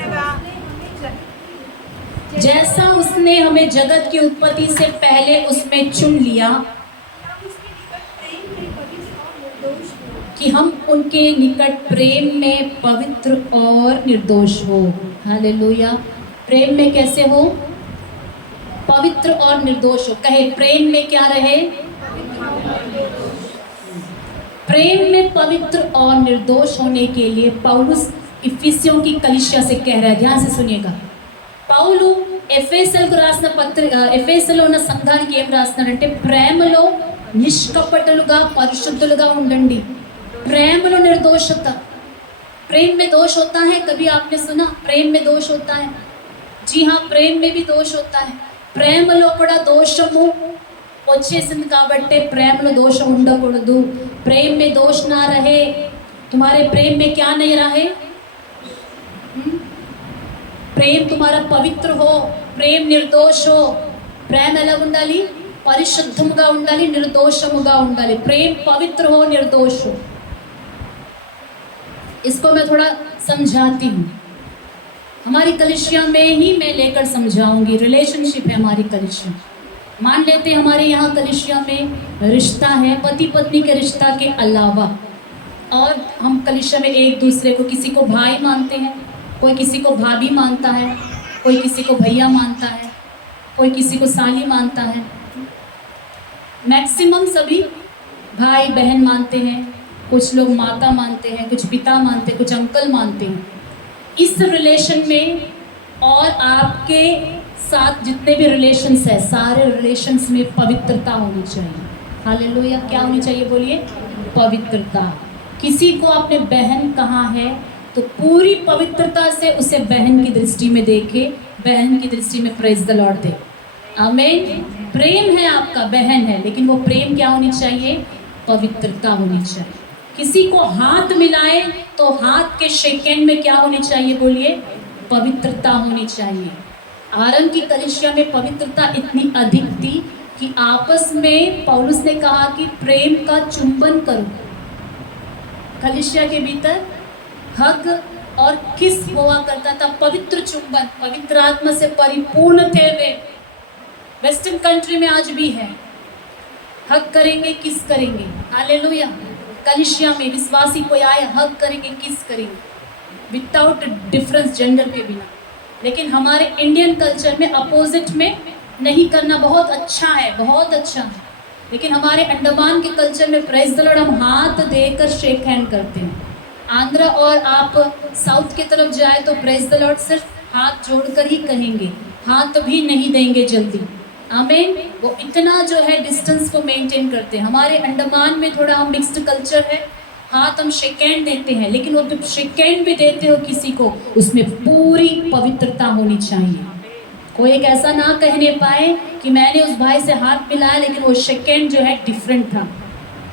जैसा उसने हमें जगत की उत्पत्ति से पहले उसमें चुन लिया कि हम उसके निकट प्रेम में पवित्र और निर्दोष हो। हालेलुया। प्रेम में कैसे हो? पवित्र और निर्दोष हो। कहे प्रेम में क्या रहे? प्रेम में पवित्र और निर्दोष होने के लिए पौलुस इफिसियों की कलीसिया से कह रहा है। ध्यान से सुनिएगा। పౌలు ఎఫెసీయులకు రాసిన ఎఫెసీలో ఉన్న సంఘానికి ఏం రాస్తున్నాడంటే, ప్రేమలో నిష్కపటులుగా పరిశుద్ధులుగా ఉండండి। ప్రేమలో నిర్దోషత। प्रेम में दोष होता है, कभी आपने सुना प्रेम में दोष होता है? जी हाँ, प्रेम में भी दोष होता है। ప్రేమలో కూడా దోషము వచ్చేసింది కాబట్టి ప్రేమలో దోషం ఉండకూడదు। प्रेम में दोष ना रहे। तुम्हारे प्रेम में क्या नहीं रहे? प्रेम तुम्हारा पवित्र हो, प्रेम निर्दोष हो। प्रेम ఎలా ఉండాలి? పరిశుద్ధముగా ఉండాలి, నిర్దోషముగా ఉండాలి. प्रेम पवित्र हो, निर्दोष हो. इसको मैं थोड़ा समझाती हूँ. हमारी कलिसिया में ही मैं लेकर समझाऊंगी. रिलेशनशिप है हमारी कलिसिया. मान लेते हैं हमारे यहाँ कलिसिया में रिश्ता है, पति पत्नी के रिश्ता के अलावा, और हम कलिसिया में एक दूसरे को, किसी को भाई मानते हैं, कोई किसी को भाभी मानता है, कोई किसी को भैया मानता है, कोई किसी को साली मानता है. मैक्सिमम सभी भाई बहन मानते हैं, कुछ लोग माता मानते हैं, कुछ पिता मानते हैं, कुछ अंकल मानते हैं. इस रिलेशन में और आपके साथ जितने भी रिलेशंस है, सारे रिलेशंस में पवित्रता होनी चाहिए. हालेलुया. क्या होनी चाहिए बोलिए? पवित्रता. किसी को आपने बहन कहा है तो पूरी पवित्रता से उसे बहन की दृष्टि में देखे, बहन की दृष्टि में प्रेज द लॉर्ड दे. आमीन. प्रेम है आपका, बहन है, लेकिन वो प्रेम क्या होनी चाहिए? पवित्रता होनी चाहिए. किसी को हाथ मिलाए तो हाथ के शेक हैंड में क्या होनी चाहिए बोलिए? पवित्रता होनी चाहिए. आरन की कलिसिया में पवित्रता इतनी अधिक थी कि आपस में पौलुस ने कहा कि प्रेम का चुंबन करो. कलिसिया के भीतर हग और किस हुआ करता था, पवित्र चुंबन. पवित्र आत्मा से परिपूर्ण थे वे. वेस्टर्न कंट्री में आज भी है. हग करेंगे, किस करेंगे. हालेलुया. कलिसिया में विश्वासी कोई आए, हग करेंगे, किस करेंगे, विदाउट डिफरेंस जेंडर के बिना. लेकिन हमारे इंडियन कल्चर में अपोजिट में नहीं करना बहुत अच्छा है, बहुत अच्छा है. लेकिन हमारे अंडमान के कल्चर में प्रेज द लॉर्ड हम हाथ देकर शेक हैंड करते हैं. आंध्र और आप साउथ की तरफ जाए तो प्रेज द लॉर्ड सिर्फ हाथ जोड़कर ही कहेंगे, हाथ भी नहीं देंगे जल्दी. आमीन. वो इतना जो है डिस्टेंस को मेंटेन करते हैं. हमारे अंडमान में थोड़ा हम मिक्स्ड कल्चर है, हाथ हम शेक हैंड देते हैं, लेकिन वो जब शेक हैंड भी देते हो किसी को, उसमें पूरी पवित्रता होनी चाहिए. कोई एक ऐसा ना कहने पाए कि मैंने उस भाई से हाथ मिलाया लेकिन वो शेक हैंड जो है डिफरेंट था,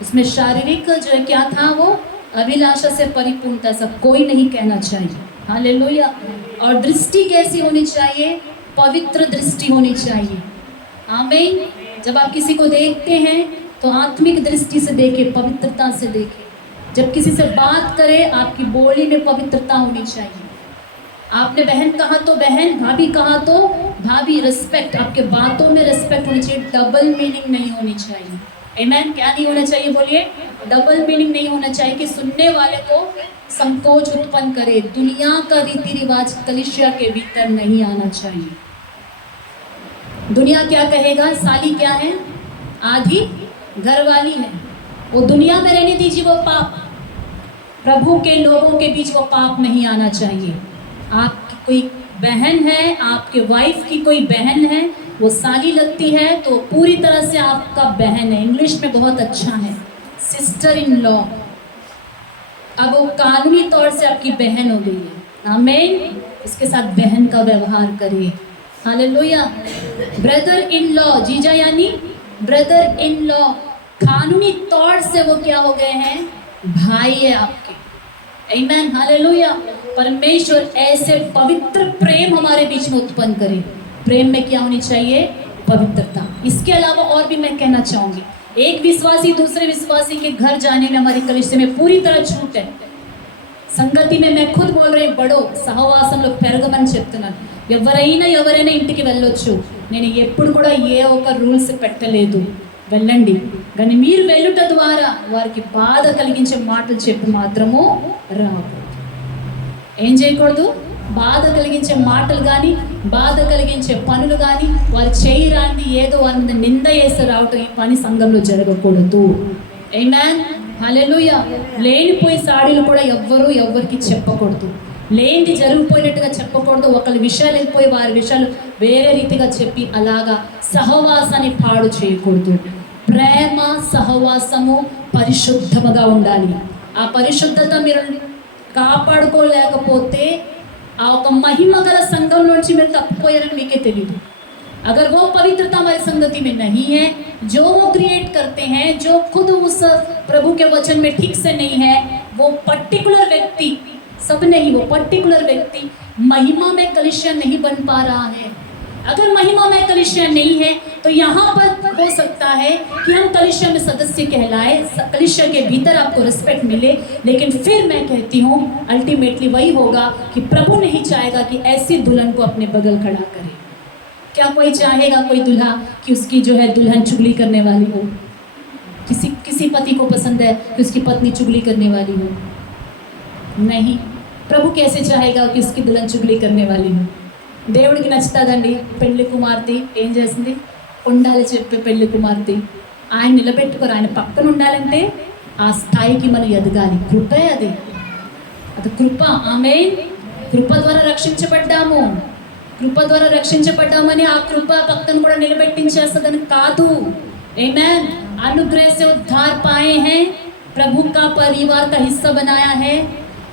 उसमें शारीरिक जो है क्या था, वो अभिलाषा से परिपूर्ण था. सब कोई नहीं कहना चाहिए. हालेलुया. और दृष्टि कैसी होनी चाहिए? पवित्र दृष्टि होनी चाहिए. आमीन. जब आप किसी को देखते हैं तो आत्मिक दृष्टि से देखें, पवित्रता से देखें. जब किसी से बात करें आपकी बोली में पवित्रता होनी चाहिए. आपने बहन कहा तो बहन, भाभी कहा तो भाभी. रिस्पेक्ट, आपके बातों में रिस्पेक्ट होनी चाहिए. डबल मीनिंग नहीं होनी चाहिए. आमीन. क्या नहीं होना चाहिए बोलिए? डबल मीनिंग नहीं होना चाहिए कि सुनने वाले को संकोच उत्पन्न करे. दुनिया का रीति रिवाज कलिसिया के भीतर नहीं आना चाहिए. दुनिया क्या कहेगा? साली क्या है? आधी घरवाली है. वो दुनिया में रहने दीजिए, वो पाप. प्रभु के लोगों के बीच वो पाप नहीं आना चाहिए. आपकी कोई बहन है, आपके वाइफ की कोई बहन है, वो साली लगती है तो पूरी तरह से आपका बहन है. इंग्लिश में बहुत अच्छा है, सिस्टर इन लॉ. अब वो कानूनी तौर से आपकी बहन हो गई है. आमीन. इसके साथ बहन का व्यवहार करिए. हालेलुया. ब्रदर इन लॉ, जीजा यानी ब्रदर इन लॉ, कानूनी तौर से वो क्या हो गए हैं? भाई है आपके. आमीन. हालेलुया. परमेश्वर ऐसे पवित्र प्रेम हमारे बीच में उत्पन्न करे. प्रेम में क्या होनी चाहिए? पवित्रता. इसके अलावा और भी मैं कहना चाहूँगी, एक विश्वासी दूसरे विश्वासी के घर जाने में हमारी कलिसिया में पूरी तरह छूट है. సంగతి में मैं खुद बोल रही బడో సహవాసంలో పెరగమని చెప్తున్నాను. ఎవరైనా ఇంటికి వెళ్ళొచ్చు. నేను ఎప్పుడు కూడా ఏ ఒక రూల్స్ పెట్టలేదు. వెళ్ళండి, కానీ మీరు వెళ్ళుట ద్వారా వారికి బాధ కలిగించే మాటలు చెప్పి మాత్రము రాకూడదు. ఏం చేయకూడదు? బాధ కలిగించే మాటలు కానీ, బాధ కలిగించే పనులు కానీ, వారు చేయరాని ఏదో వారి మీద నింద వేసి రావటం, ఈ పని సంఘంలో జరగకూడదు. ఆమేన్. హల్లెలూయా. లేనిపోయి సాడీలు కూడా ఎవ్వరికి చెప్పకూడదు. లేనిది జరిగిపోయినట్టుగా చెప్పకూడదు. ఒకరి విషయాలు వెళ్ళిపోయి వారి విషయాలు వేరే రీతిగా చెప్పి అలాగా సహవాసాన్ని పాడు చేయకూడదు. ప్రేమ సహవాసము పరిశుద్ధముగా ఉండాలి. ఆ పరిశుద్ధత మీరు కాపాడుకోలేకపోతే ఆ ఒక మహిమ గల సంఘంలోంచి మీరు తప్పిపోయారని మీకే తెలియదు. अगर वो पवित्रता हमारी संगति में नहीं है, जो वो क्रिएट करते हैं, जो खुद उस प्रभु के वचन में ठीक से नहीं है, वो पर्टिकुलर व्यक्ति, सब नहीं, वो पर्टिकुलर व्यक्ति महिमा में कलिसिया नहीं बन पा रहा है. अगर महिमा में कलिसिया नहीं है तो यहाँ पर हो सकता है कि हम कलीसिया में सदस्य कहलाए, कलीसिया के भीतर आपको रिस्पेक्ट मिले, लेकिन फिर मैं कहती हूँ अल्टीमेटली वही होगा कि प्रभु नहीं चाहेगा कि ऐसी दुल्हन को अपने बगल खड़ा करे। क्या कोई चाहेगा कोई दूल्हा कि उसकी जो है दुल्हन चुगली करने वाली हो? किसी पति को पसंद है कि उसकी पत्नी चुगली करने वाली हो? नहीं। प्रभु कैसे चाहेगा कि उसकी दुल्हन चुगली करने वाली हो? దేవుడికి నచ్చుతుందండి పెళ్లి కుమార్తె ఏం చేస్తుంది? ఉండాలి చెప్పే పెళ్లి కుమార్తె ఆయన నిలబెట్టుకోరు, ఆయన పక్కన ఉండాలంటే ఆ స్థాయికి మనం ఎదగాలి. కృపే అది కృప. ఆమేన్. కృప ద్వారా రక్షించబడ్డాము, కృప ద్వారా రక్షించబడ్డామని ఆ కృప పక్కన కూడా నిలబెట్టించేస్తుందని కాదు. ఆమేన్. अनुग्रह से उद्धार पाए हैं, प्रभु का परिवार का हिस्सा बनाया है,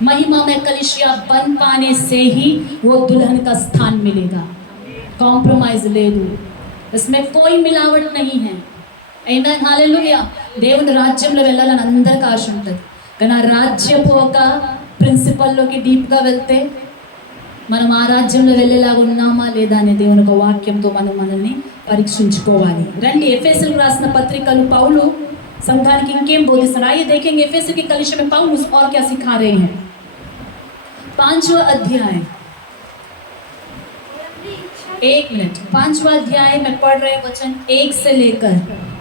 महिमा में कलीसिया बन पाने से ही वो दुल्हन का स्थान मिलेगा. कॉम्प्रोमाइज ले दो, इसमें कोई मिलावट नहीं है. आमेन. हालेलुया. దేవుని రాజ్యంలో వెళ్ళాలని అందరికీ ఆశ ఉంటుంది, కానీ ఆ రాజ్యపు ఒక ప్రిన్సిపల్లోకి డీప్గా వెళ్తే మనం ఆ రాజ్యంలో వెళ్ళేలాగా ఉన్నామా లేదా అనే దేవుని ఒక వాక్యంతో మనల్ని పరీక్షించుకోవాలి. రండి, ఎఫెసీయులకు రాసిన పత్రికలు పౌలు సంఘానికి ఇంకేం బోధిస్తున్నారు? आइए देखेंगे एफेसी की कलीसिया में पौलुस और क्या सिखा रहे हैं. 5वां अध्याय, एक मिनट, 5वां अध्याय मैं पढ़ रही वचन 1 से लेकर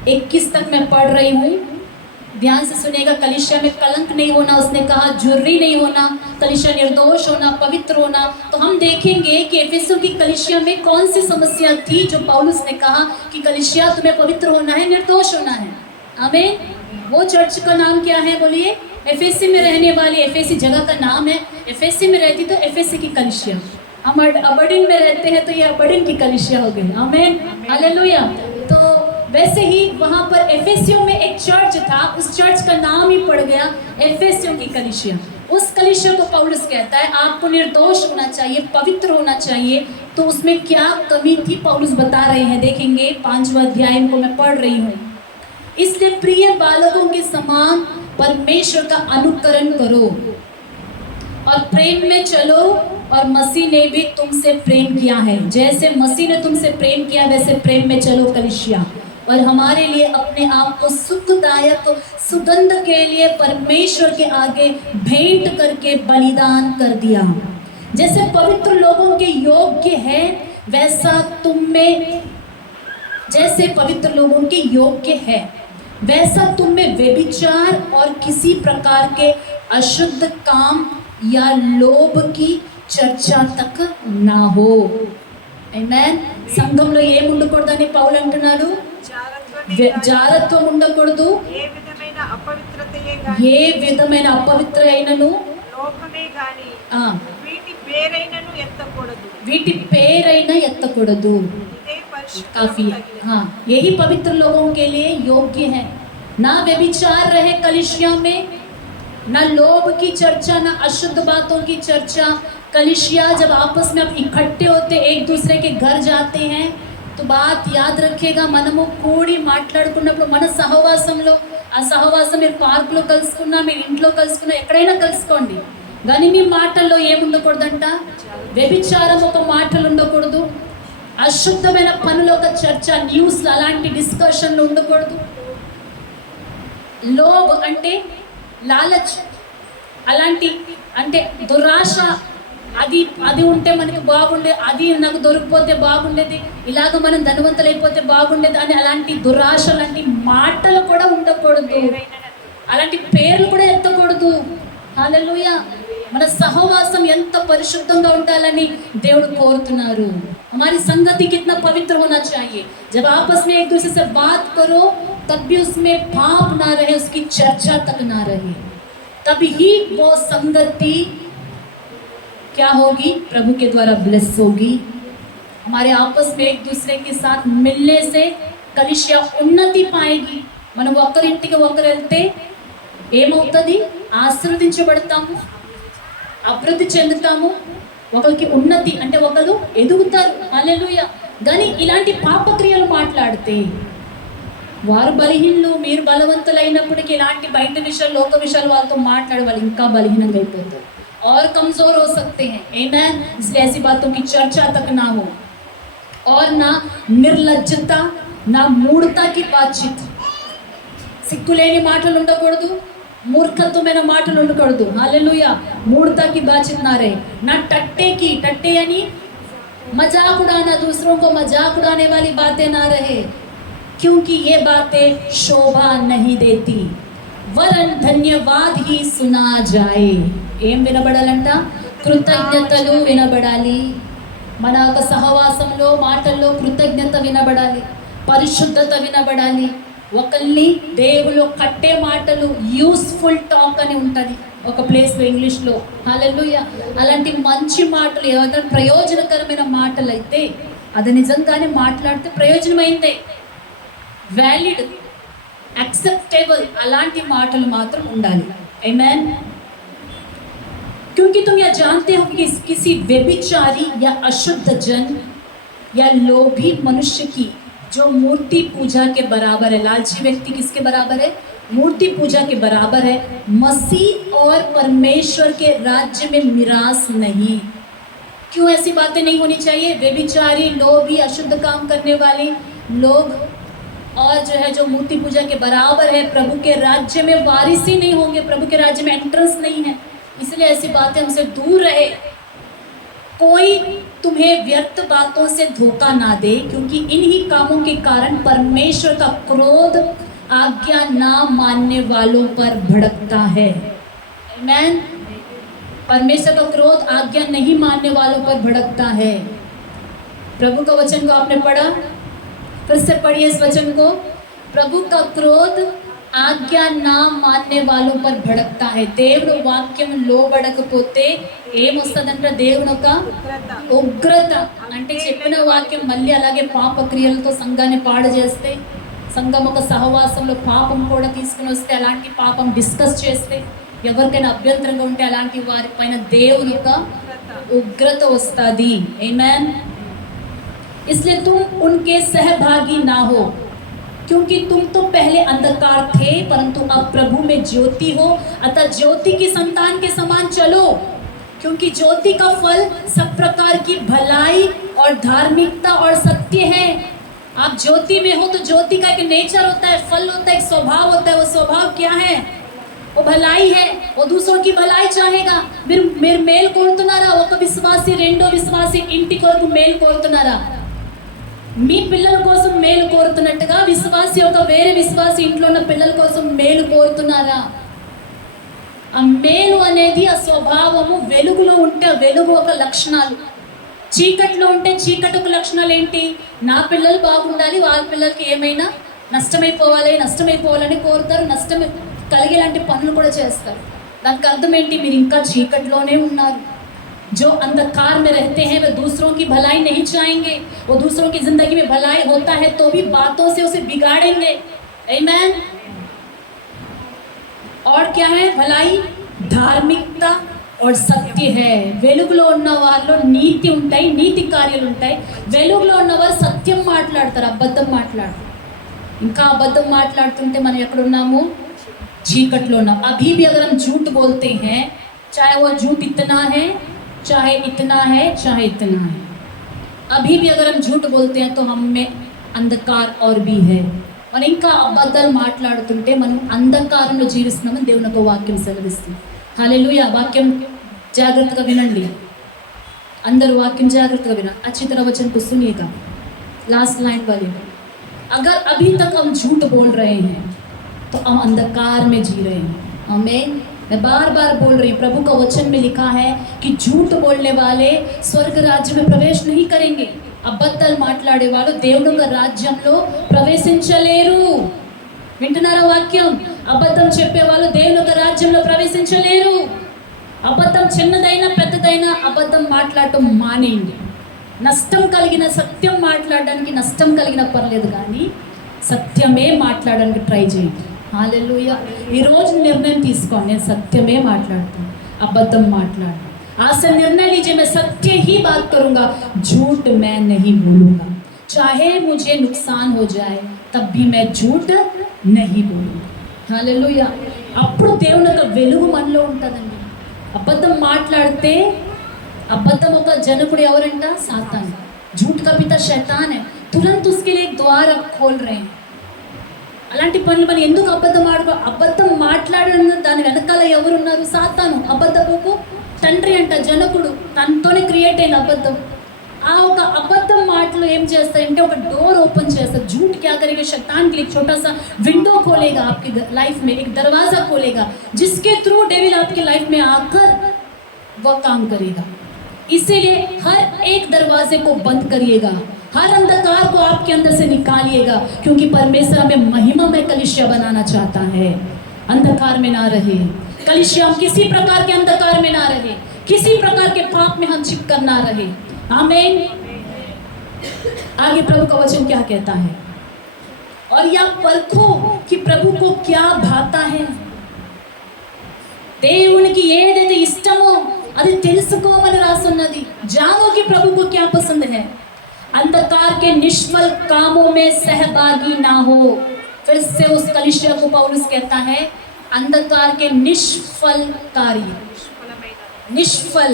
21 तक मैं पढ़ रही हूँ. ध्यान से सुनिएगा. कलीसिया में कलंक नहीं होना, उसने कहा जुर्री नहीं होना, कलीसिया निर्दोष होना, पवित्र होना. तो हम देखेंगे कि एफेसों की कलीसिया में कौन सी समस्या थी जो पौलुस ने कहा कि कलीसिया तुम्हें पवित्र होना है, निर्दोष होना है. आमीन. वो चर्च का नाम क्या है बोलिए? एफेसी में रहने वाली, एफेसी जगह का नाम है. एफेसी में रहती तो एफेसी की कलीसिया, हम अबरडीन में रहते हैं तो ये अबरडीन की कलीसिया हो गई. आमीन. हालेलुया. तो वैसे ही वहाँ पर एफेसियों में एक चर्च था, उस चर्च का नाम ही पड़ गया एफेसियों की कलीसिया. उस कलीसिया को पौलुस कहता है आपको निर्दोष होना चाहिए, पवित्र होना चाहिए. तो उसमें क्या कमी थी पौलुस बता रहे हैं. देखेंगे 5वां अध्याय को मैं पढ़ रही हूँ. इसलिए प्रिय बालकों के समान परमेश्वर का अनुकरण करो और प्रेम में चलो, और मसीह ने भी तुमसे प्रेम किया है. जैसे मसीह ने तुमसे प्रेम किया वैसे प्रेम में चलो कलीसिया. और हमारे लिए अपने आप को सुखदायक सुगंध के लिए परमेश्वर के आगे भेंट करके बलिदान कर दिया. जैसे पवित्र लोगों के योग्य है वैसा तुम में, जैसे पवित्र लोगों के योग्य है वैसा तुम में व्यभिचार और किसी प्रकार के अशुद्ध काम या लोभ की చర్చ తక్ నా హో. ఆమేన్. సంఘంలో ఏం ఉండకూడదని పౌలు అంటున్నాడు? జారత్వం ఉండకూడదు. ఏ విధమైన అపవిత్ర అయినను లోకమే గాని వీటి పేరైనా ఎత్తకూడదు. काफी है. हाँ, यही पवित्र लोगों के लिए योग्य है. ना व्यभिचार रहे कलीसिया में, ना लोभ की चर्चा, ना अशुद्ध बातों की चर्चा. कलीसिया जब आपस में आप इकट्ठे होते, एक दूसरे के घर जाते हैं, तो बात याद रखिएगा, మనము కూడి మాట్లాడుకున్నప్పుడు మన సహవాసంలో, ఆ సహవాసం మీరు పార్కులో కలుసుకున్నా, మీరు ఇంట్లో కలుసుకున్నా, ఎక్కడైనా కలుసుకోండి, కానీ మీ మాటల్లో ఏముండకూడదంట? వ్యభిచారం ఒక మాటలు ఉండకూడదు, అశుద్ధమైన పనుల ఒక చర్చ, న్యూస్లో అలాంటి డిస్కషన్లు ఉండకూడదు. లోబ్ అంటే లాలచ్, అలాంటి అంటే దురాశ, అది ఉంటే మనకి బాగుండే, అది నాకు దొరికిపోతే బాగుండేది, ఇలాగ మనం ధనవంతులైపోతే బాగుండేది అని అలాంటి దురాశ లాంటి మాటలు కూడా ఉండకూడదు, అలాంటి పేర్లు కూడా ఎత్తకూడదు. హల్లెలూయా. మన సహవాసం ఎంత పరిశుద్ధంగా ఉండాలని దేవుడు కోరుతున్నారు. हमारी संगति कितना पवित्र होना चाहिए. जब आपस में एक दूसरे से बात करो तब भी उसमें पाप ना रहे, उसकी चर्चा तक ना रहे, तभी ही वो संगति क्या होगी? प्रभु के द्वारा ब्लेस होगी. हमारे आपस में एक दूसरे के साथ मिलने से कलीसिया उन्नति पाएगी. మనం ఒకరింటికి ఒకరు వెళ్తే ఏమవుతుంది? ఆశీర్వదించబడతాము, అభివృద్ధి చెందుతాము, ఒకరికి ఉన్నతి అంటే ఒకరు ఎదుగుతారు. హల్లెలూయా. కానీ ఇలాంటి పాపక్రియలు మాట్లాడితే వారు బలహీనులు, మీరు బలవంతులైనప్పటికీ ఇలాంటి బయట విషయాలు, లోక విషయాలు వాళ్ళతో మాట్లాడే వాళ్ళు ఇంకా బలహీనంగా అయిపోతారు और कमजोर हो सकते हैं. आमीन. इसलिए ऐसी बातों की चर्चा तक ना हो, और ना निर्लज्जता, నా మూఢతాకి బాధ్యత. సిగ్గులేని మాటలు ఉండకూడదు, మూర్ఖత్వమైన మాటలు ఉండకూడదు. హల్లెలూయా. मूर्खता की बातचीत ना रहे, ना टट्टे यानी मजाक उड़ाना, दूसरों को मजाक उड़ाने वाली बातें ना रहे, क्योंकि ये बातें शोभा नहीं देती, वरन धन्यवाद ही सुना जाए. ఏం వినబడాలంట? కృతజ్ఞతలు వినబడాలి. మన యొక్క సహవాసంలో మాటల్లో కృతజ్ఞత వినబడాలి, పరిశుద్ధత వినబడాలి. ఒకరిని దేవులో కట్టే మాటలు యూస్ఫుల్ టాక్ అని ఉంటుంది ఒక ప్లేస్లో ఇంగ్లీష్లో. హల్లెలూయా. అలాంటి మంచి మాటలు ఏదైనా ప్రయోజనకరమైన మాటలు అయితే అది నిజంగానే మాట్లాడితే ప్రయోజనమైందే, వ్యాలిడ్, యాక్సెప్టేబుల్, అలాంటి మాటలు మాత్రం ఉండాలి. ఆమేన్. क्योंकि तुम यह जानते हो कि किसी व्यभिचारी या अशुद्ध जन या लोभी मनुष्य की जो मूर्ति पूजा के बराबर है, लालची व्यक्ति किसके बराबर है? मूर्ति पूजा के बराबर है, मसीह और परमेश्वर के राज्य में मिरास नहीं. क्यों ऐसी बातें नहीं होनी चाहिए? व्यभिचारी, लोभी, अशुद्ध काम करने वाले लोग और जो है जो मूर्ति पूजा के बराबर है, प्रभु के राज्य में वारिस ही नहीं होंगे, प्रभु के राज्य में एंट्रेंस नहीं है. इसलिए ऐसी बातें हमसे दूर रहे. कोई तुम्हें व्यर्थ बातों से धोखा ना दे, क्योंकि इन्हीं कामों के कारण परमेश्वर का क्रोध आज्ञा ना मानने वालों पर भड़कता है. आमेन. परमेश्वर का क्रोध आज्ञा नहीं मानने वालों पर भड़कता है. प्रभु का वचन को आपने पढ़ा, फिर से पढ़िए इस वचन को. प्रभु का क्रोध ఆజ్ఞా నా మాన్నే వాళ్ళ పర్ భడక్తా హై. దేవుడు వాక్యం లోబడకపోతే ఏమొస్తుందంటే దేవుని ఒక ఉగ్రత. అంటే చెప్పిన వాక్యం మళ్ళీ అలాగే పాప క్రియలతో సంఘాన్ని పాడు చేస్తే, సంఘం ఒక సహవాసంలో పాపం కూడా తీసుకుని వస్తే, అలాంటి పాపం డిస్కస్ చేస్తే, ఎవరికైనా అభ్యంతరంగా ఉంటే అలాంటి వారి పైన దేవుని ఒక ఉగ్రత వస్తుంది. ఆమేన్. इसलिए तुम उनके सहभागी ना हो, क्योंकि तुम तो पहले अंधकार थे परंतु अब प्रभु में ज्योति हो, अतः ज्योति की संतान के समान चलो. क्योंकि ज्योति का फल सब प्रकार की भलाई और धार्मिकता और सत्य है. आप ज्योति में हो तो ज्योति का एक नेचर होता है, फल होता है, एक स्वभाव होता है. वो स्वभाव क्या है? वो भलाई है. वो दूसरों की भलाई चाहेगा. మీరు మేలు కోరుతున్నారా? ఒక విశ్వాసి రెండో విశ్వాసి ఇంటి కొరకు మేలు కోరుతున్నారా? మీ పిల్లల కోసం మేలు కోరుతున్నట్టుగా విశ్వాసి ఒక వేరే విశ్వాసి ఇంట్లో ఉన్న పిల్లల కోసం మేలు కోరుతున్నారా? ఆ మేలు అనేది ఆ స్వభావము వెలుగులో ఉంటే వెలుగు ఒక లక్షణాలు, చీకట్లో ఉంటే చీకటి ఒక లక్షణాలు ఏంటి? నా పిల్లలు బాగుండాలి, వాళ్ళ పిల్లలకి ఏమైనా నష్టమైపోవాలని కోరుతారు, నష్టం కలిగేలాంటి పనులు కూడా చేస్తారు. దానికి అర్థం ఏంటి? మీరు ఇంకా చీకట్లోనే ఉన్నారు. जो अंधकार में रहते हैं वे दूसरों की भलाई नहीं चाहेंगे. वो दूसरों की जिंदगी में भलाई होता है तो भी बातों से उसे बिगाड़ेंगे. आमेन. और क्या है भलाई? धार्मिकता और सत्य है. వెలుగులో ఉన్న వాళ్ళు నీతి ఉంటాయి, నీతి కార్యాలు ఉంటాయి. వెలుగులో ఉన్నవారు సత్యం మాట్లాడతారు, అబద్ధం మాట్లాడతారు. ఇంకా అబద్ధం మాట్లాడుతుంటే మనం ఎక్కడ ఉన్నాము? చీకట్లో ఉన్నాం. अभी भी अगर हम झूठ बोलते हैं, चाहे वो झूठ इतना है, चाहे इतना है, चाहे इतना है, अभी भी अगर हम झूठ बोलते हैं तो हम में अंधकार और भी है. మనం ఇంకా అబద్ధాలు మాట్లాడుతుంటే మనం అంధకారంలో జీవిస్తున్నామని దేవుని ఒక వాక్యం సెలవిస్తుంది. హల్లెలూయా. వాక్యం జాగ్రత్తగా వినండి, అందరూ వాక్యం జాగ్రత్తగా వినండి. अच्छी तरह वचन को सुनिएगा. लास्ट लाइन वाले, अगर अभी तक हम झूठ बोल रहे हैं तो हम अंधकार में जी रहे हैं. आमीन. मैं बार बार बोल रही हूँ, प्रभु का वचन में लिखा है कि झूठ बोलने वाले स्वर्ग राज्य में प्रवेश नहीं करेंगे. అబద్ధాలు మాట్లాడే వాళ్ళు దేవుని యొక్క రాజ్యంలో ప్రవేశించలేరు. వింటున్నారా వాక్యం? అబద్ధం చెప్పే వాళ్ళు దేవుని యొక్క రాజ్యంలో ప్రవేశించలేరు. అబద్ధం చిన్నదైనా పెద్దదైనా అబద్ధం మాట్లాడటం మానేయండి. నష్టం కలిగిన సత్యం మాట్లాడడానికి నష్టం కలిగిన పర్లేదు, కానీ సత్యమే మాట్లాడడానికి ట్రై చేయండి. హల్లెలూయా. ఈరోజు నిర్ణయం తీసుకోండి, నేను సత్యమే మాట్లాడతాను, అబద్ధం మాట్లాడను. आज से निर्णय लीजिए, मैं सत्य ही बात करूंगा, झूठ मैं नहीं बोलूंगा. चाहे मुझे नुकसान हो जाए तब भी मैं झूठ नहीं बोलूंगा. హల్లెలూయా. అప్పుడు దేవుని యొక్క వెలుగు మనలో ఉంటుందండి. అబద్ధం మాట్లాడితే, అబద్ధం ఒక జనకుడు ఎవరంట? సాతాను. झूठ का पिता शैतान है. तुरंत उसके लिए एक द्वार आप खोल रहे हैं. అలాంటి పనులు మనం ఎందుకు అబద్ధం మాట్లాడడం దాని వెనకాల ఎవరున్నారు? సాతాను, అబద్ధపు తండ్రి అంట, జనకుడు, తనతోనే క్రియేట్ అయిన అబద్ధం. ఆ ఒక అబద్ధం మాటలు ఏం చేస్తాయంటే ఒక డోర్ ఓपन చేస్తారు. झूठ क्या करेगा? शैतान के लिए छोटा सा विंडो खोलेगा आपकी लाइफ में, एक दरवाजा खोलेगा जिसके थ्रू डेविल आपकी लाइफ में आकर वह काम करेगा. इसीलिए हर एक दरवाजे को बंद करिएगा, हर अंधकार को आपके अंदर से निकालिएगा, क्योंकि परमेश्वर हमें महिमा में कलीसिया बनाना चाहता है. अंधकार में ना रहे कलीसिया, हम किसी प्रकार के अंधकार में ना रहे, किसी प्रकार के पाप में हम चिपकर ना रहे. आमीन. आगे प्रभु का वचन क्या कहता है? और या परखो कि प्रभु को क्या भाता है. దేవునికి ఏదైతే ఇష్టమో అది తెలుసుకోమని రాసున్నది. जानो कि प्रभु को क्या पसंद है. अंधकार के निष्फल कामों में सहभागी ना हो. फिर से उस कलीसिया को पौलुस कहता है अंधकार के निष्फल कार्य. निष्फल,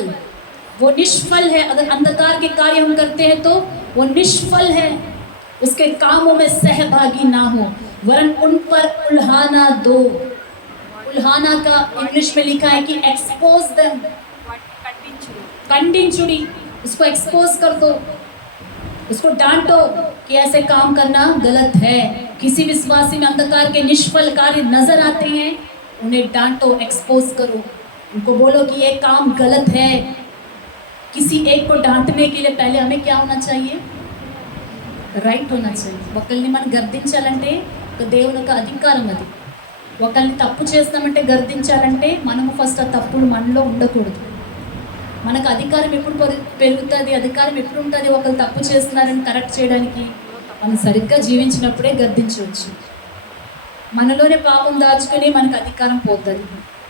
वो निष्फल है. अगर अंधकार के कार्य हम करते हैं तो वो निष्फल है. उसके कामों में सहभागी ना हो, वरन उन पर उल्हाना दो. उल्हाना का इंग्लिश में लिखा है कि एक्सपोज देम. खंडिंचुड़ी, उसको एक्सपोज कर दो, उसको डांटो कि ऐसे काम करना गलत है. किसी विश्वासी में अंधकार के निष्फल कार्य नजर आते हैं, उन्हें डांटो, एक्सपोज करो, उनको बोलो कि ये काम गलत है. किसी एक को डांटने के लिए पहले हमें क्या होना चाहिए? రైట్ होना चाहिए. ఒకరిని మనం గర్దించాలంటే దేవుని యొక్క అధికారం అది. ఒకరిని తప్పు చేస్తామంటే గర్దించాలంటే మనము ఫస్ట్ ఆ తప్పులు మనలో ఉండకూడదు. మనకు అధికారం ఎప్పుడు పెరుగుతుంది, అధికారం ఎప్పుడు ఉంటుంది? ఒకరు తప్పు చేస్తున్నారని కరెక్ట్ చేయడానికి మనం సరిగ్గా జీవించినప్పుడే గర్దించవచ్చు. మనలోనే పాపం దాచుకొని మనకు అధికారం పోతుంది.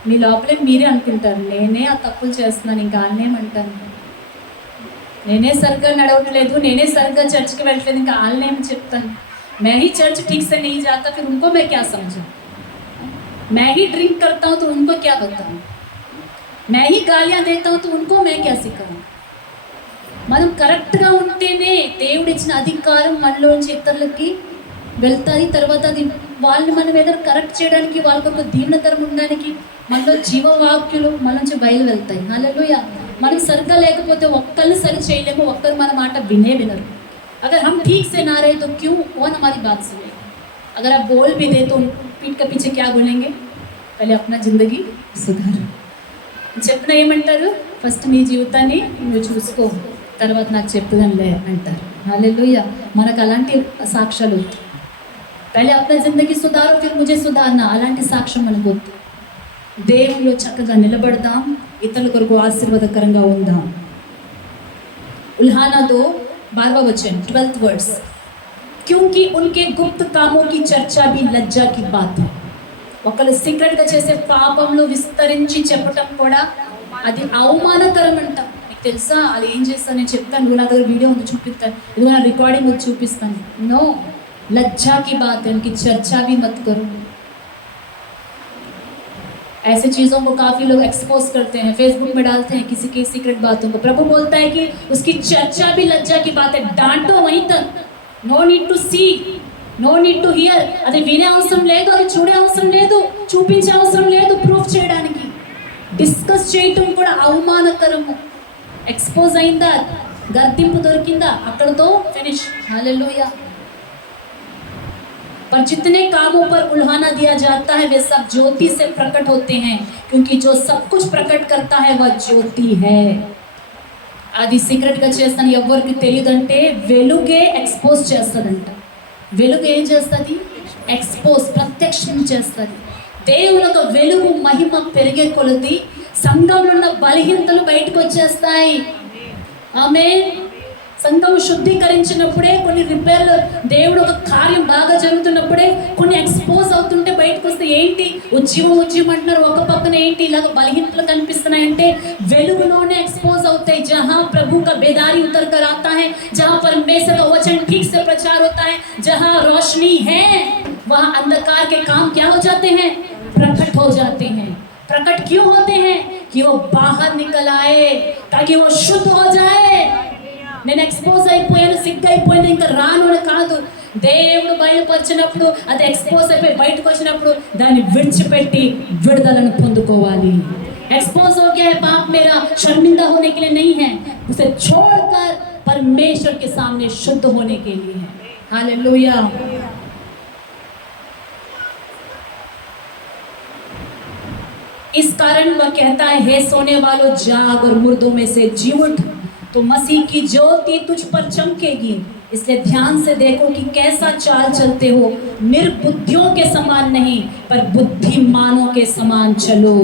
మీ లోపలే మీరే అనుకుంటారు నేనే ఆ తప్పులు చేస్తున్నాను, ఇంకా వాళ్ళనేమంటాను, నేనే సరిగ్గా నడవట్లేదు, నేనే సరిగ్గా చర్చ్కి వెళ్ళట్లేదు, ఇంకా వాళ్ళనేం చెప్తాను. मैं ही चर्च ठीक से नहीं जाता, फिर उनको मैं क्या समझूं? मैं ही ड्रिंक करता हूँ तो उनको क्या बताऊँ? मैं ही गालियाँ देता हूँ तो उनको मैं क्या सिखाऊँ? మనం కరెక్ట్గా ఉంటేనే దేవుడు ఇచ్చిన అధికారం మనలోంచి ఇతరులకి వెళ్తుంది. తర్వాత అది వాళ్ళని మనం ఏదైనా కరెక్ట్ చేయడానికి, వాళ్ళకి ఒక దీవెనకరం ఉండడానికి మనలో జీవవాక్యులు మన నుంచి బయలు వెళ్తాయి. హల్లెలూయా. మనం సరిగ్గా లేకపోతే ఒక్కరిని సరి చేయలేము, ఒక్కరు మన మాట వినరు. अगर हम ठीक से ना रहे तो क्यों कौन हमारी बात सुने? अगर आप बोल भी दे तो पीठ के पीछे क्या बोलेंगे? पहले अपना జిందగీ సుధారు. చెప్పిన ఏమంటారు? ఫస్ట్ నీ జీవితాన్ని నువ్వు చూసుకో, తర్వాత నాకు చెప్పుదాంలే అంటారు. హల్లెలూయా. మనకు అలాంటి సాక్ష్యాలు, पहले अपना జిందగీ సుధారు फिर मुझे सुधारना, అలాంటి సాక్ష్యం మనకు వద్దు. దేవునిలో చక్కగా నిలబడదాం, ఇతరుల కొరకు ఆశీర్వాదకరంగా ఉందాం. उल्हाना 2 12वां वचन 12th वर्स. क्योंकि उनके गुप्त कामों की चर्चा भी लज्जा की बात है. ఒకళ్ళు సీక్రెట్గా చేసే పాపంలో విస్తరించి చెప్పటం కూడా అది అవమానకరం అంట. మీకు తెలుసా అది ఏం చేస్తాను? నేను చెప్తాను, నువ్వు నా దగ్గర వీడియో ఉంది చూపిస్తాను, ఇదిగో నా రికార్డింగ్ ఉంది చూపిస్తాను. नो, लज्जा की बात है, उनकी चर्चा भी मत करो. ऐसे चीज़ों को काफ़ी लोग एक्सपोज करते हैं, फेसबुक में डालते हैं किसी की सीक्रेट बातों को. प्रभु बोलता है कि उसकी चर्चा भी लज्जा की बात है. डांटो वहीं तक. No need to see, no need to hear. అది వినే అవసరం లేదు, అది చూడే అవసరం లేదు, చూపించే అవసరం లేదు ప్రూఫ్ చేయడానికి. డిస్కస్ చేయటం కూడా అవమానకరము. ఎక్స్పోజ్ అయిందా, గర్తింపు దొరికిందా, అక్కడతో ఫినిష్. హల్లెలూయా. पर जितने कामों पर उल्हाना दिया जाता है वे सब ज्योति से प्रकट होते हैं, क्योंकि जो सब कुछ प्रकट करता है वह ज्योति है. అది సీక్రెట్గా చేస్తాను ఎవరికి తెలియదంటే వెలుగే ఎక్స్పోజ్ చేస్తుందంట. వెలుగు ఏం చేస్తుంది? ఎక్స్పోజ్, ప్రత్యక్షం చేస్తుంది. దేవుని యొక్క వెలుగు మహిమ పెరిగే కొలది సంఘంలో ఉన్న బలహీనతలు బయటకు వచ్చేస్తాయి. ఆమేన్. సంఘం శుద్ధీకరించినప్పుడే కొన్ని రిపేర్లు, దేవుడు ఒక కార్యం బాగా జరుగుతున్నప్పుడే కొన్ని ఎక్స్పోజ్ అవుతుంటే బయటకు వస్తే ఏంటి ఉజ్జీవం అంటున్నారు, ఒక పక్కన ఏంటి ఇలాగ బలహీనతలు కనిపిస్తున్నాయంటే వెలుగులోనే ఎక్స్పోజ్ అవుతాయి. जहाँ प्रभु का बेदारी उतर कर आता है, जहाँ परमेश्वर का वचन ठीक से प्रचार होता है, जहाँ रोशनी है वहाँ अंधकार के काम क्या हो जाते हैं? प्रकट हो जाते हैं. प्रकट क्यों होते हैं? कि वो बाहर निकल आए, ताकि वो शुद्ध हो जाए. నేను ఎక్స్పోజ్ అయిపోయాను, సిగ్గైపోయింది, ఇంకా రాను అని కాదు. దేవుడు బయలుపరిచినప్పుడు అది ఎక్స్పోజ్ అయిపోయి బయటకు వచ్చినప్పుడు దాన్ని విడిచిపెట్టి విడుదలను పొందుకోవాలి. एक्सपोज हो गया है पाप मेरा, शर्मिंदा होने के लिए नहीं है, उसे छोड़कर परमेश्वर के सामने शुद्ध होने के लिए है. हालेलुया. इस कारण वह कहता है, हे सोने वालों जाग और मुर्दों में से जी उठ, तो मसीह की ज्योति तुझ पर चमकेगी. इसलिए ध्यान से देखो कि कैसा चाल चलते हो, निर्बुद्धियों के समान नहीं पर बुद्धिमानों के समान चलो.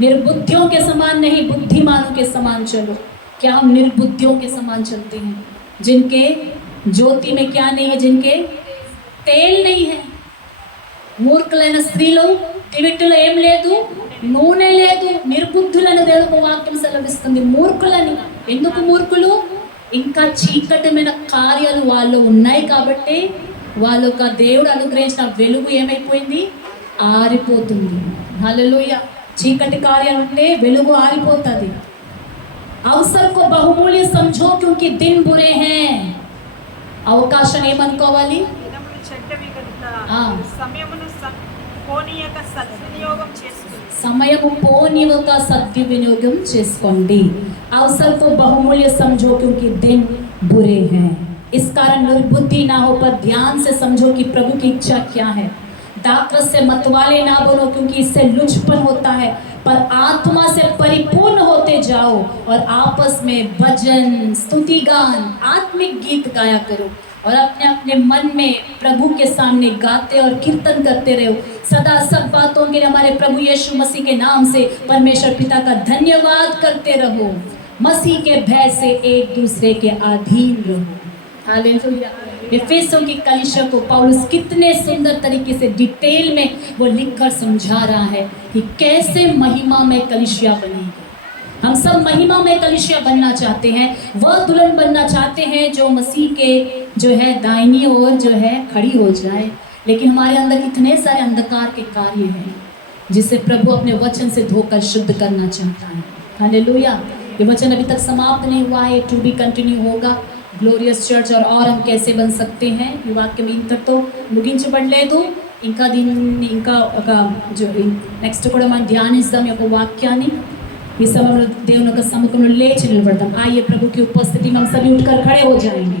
निर्बुद्धियों के समान नहीं, बुद्धिमानों के समान चलो. क्या हम निर्बुद्धियों के समान चलते हैं, जिनके ज्योति में क्या नहीं है, जिनके तेल नहीं है? మూర్ఖులైన స్త్రీలు దివిట్టులో ఏం లేదు, నూనె లేదు. నిర్బుద్ధులను దేవుని వాక్యం సెలవిస్తుంది మూర్ఖులని. ఎందుకు మూర్ఖులు? ఇంకా చీకటమైన కార్యాలు వాళ్ళు ఉన్నాయి కాబట్టి వాళ్ళ యొక్క దేవుడు అనుగ్రహించిన వెలుగు ఏమైపోయింది, ఆరిపోతుంది. హల్లెలూయా. చీకటి కార్యాలు ఉంటే వెలుగు ఆరిపోతుంది. అవసర को बहुमूल्य समझो क्योंकि दिन बुरे हैं. అవకాశం ఏమనుకోవాలి, దినములు చెడ్డవి కనుక ఆ. సమయమును పోనీయక సద్వినియోగం చేసుకోండి. సమయము పోనివ్వక సద్వినియోగం చేసుకోండి. अवसर को बहुमूल्य समझो क्योंकि दिन बुरे हैं. इस कारण निर्बुद्धि ना हो पर ध्यान से समझो कि प्रभु की इच्छा क्या है. दाकरस से मतवाले ना बनो क्योंकि इससे लुचपन होता है, पर आत्मा से परिपूर्ण होते जाओ और आपस में भजन, स्तुति गान, आत्मिक गीत गाया करो और अपने अपने मन में प्रभु के सामने गाते और कीर्तन करते रहो. सदा सब बातों के लिए हमारे प्रभु यीशु मसीह के नाम से परमेश्वर पिता का धन्यवाद करते रहो. मसीह के भय से एक दूसरे के अधीन रहो. हालेलुया. एफेसों की कलीसिया को पौलुस कितने सुंदर तरीके से डिटेल में वो लिखकर समझा रहा है कि कैसे महिमा में कलीसिया बनेगी. हम सब महिमा में कलीसिया बनना चाहते हैं, वह दुल्हन बनना चाहते हैं जो मसीह के जो है दाहिनी ओर जो है खड़ी हो जाए. लेकिन हमारे अंदर इतने सारे अंधकार के कार्य हैं जिसे प्रभु अपने वचन से धोकर शुद्ध करना चाहता है. हालेलुया. ये वचन अभी तक समाप्त नहीं हुआ है, टू बी कंटिन्यू होगा. గ్లోరియస్ చర్చ్ और हम कैसे बन सकते हैं ఈ వాక్యం ఇంతతో ముగించబడలేదు. ఇంకా దీన్ని ఇంకా ఒక నెక్స్ట్ కూడా మనం ధ్యానిస్తాం ఈ యొక్క వాక్యాన్ని. ఈ సమయంలో దేవుని యొక్క సముఖంలో లేచి నిలబడతాం. आइए प्रभु की उपस्थिति में हम सभी उठकर खड़े हो जाएंगे.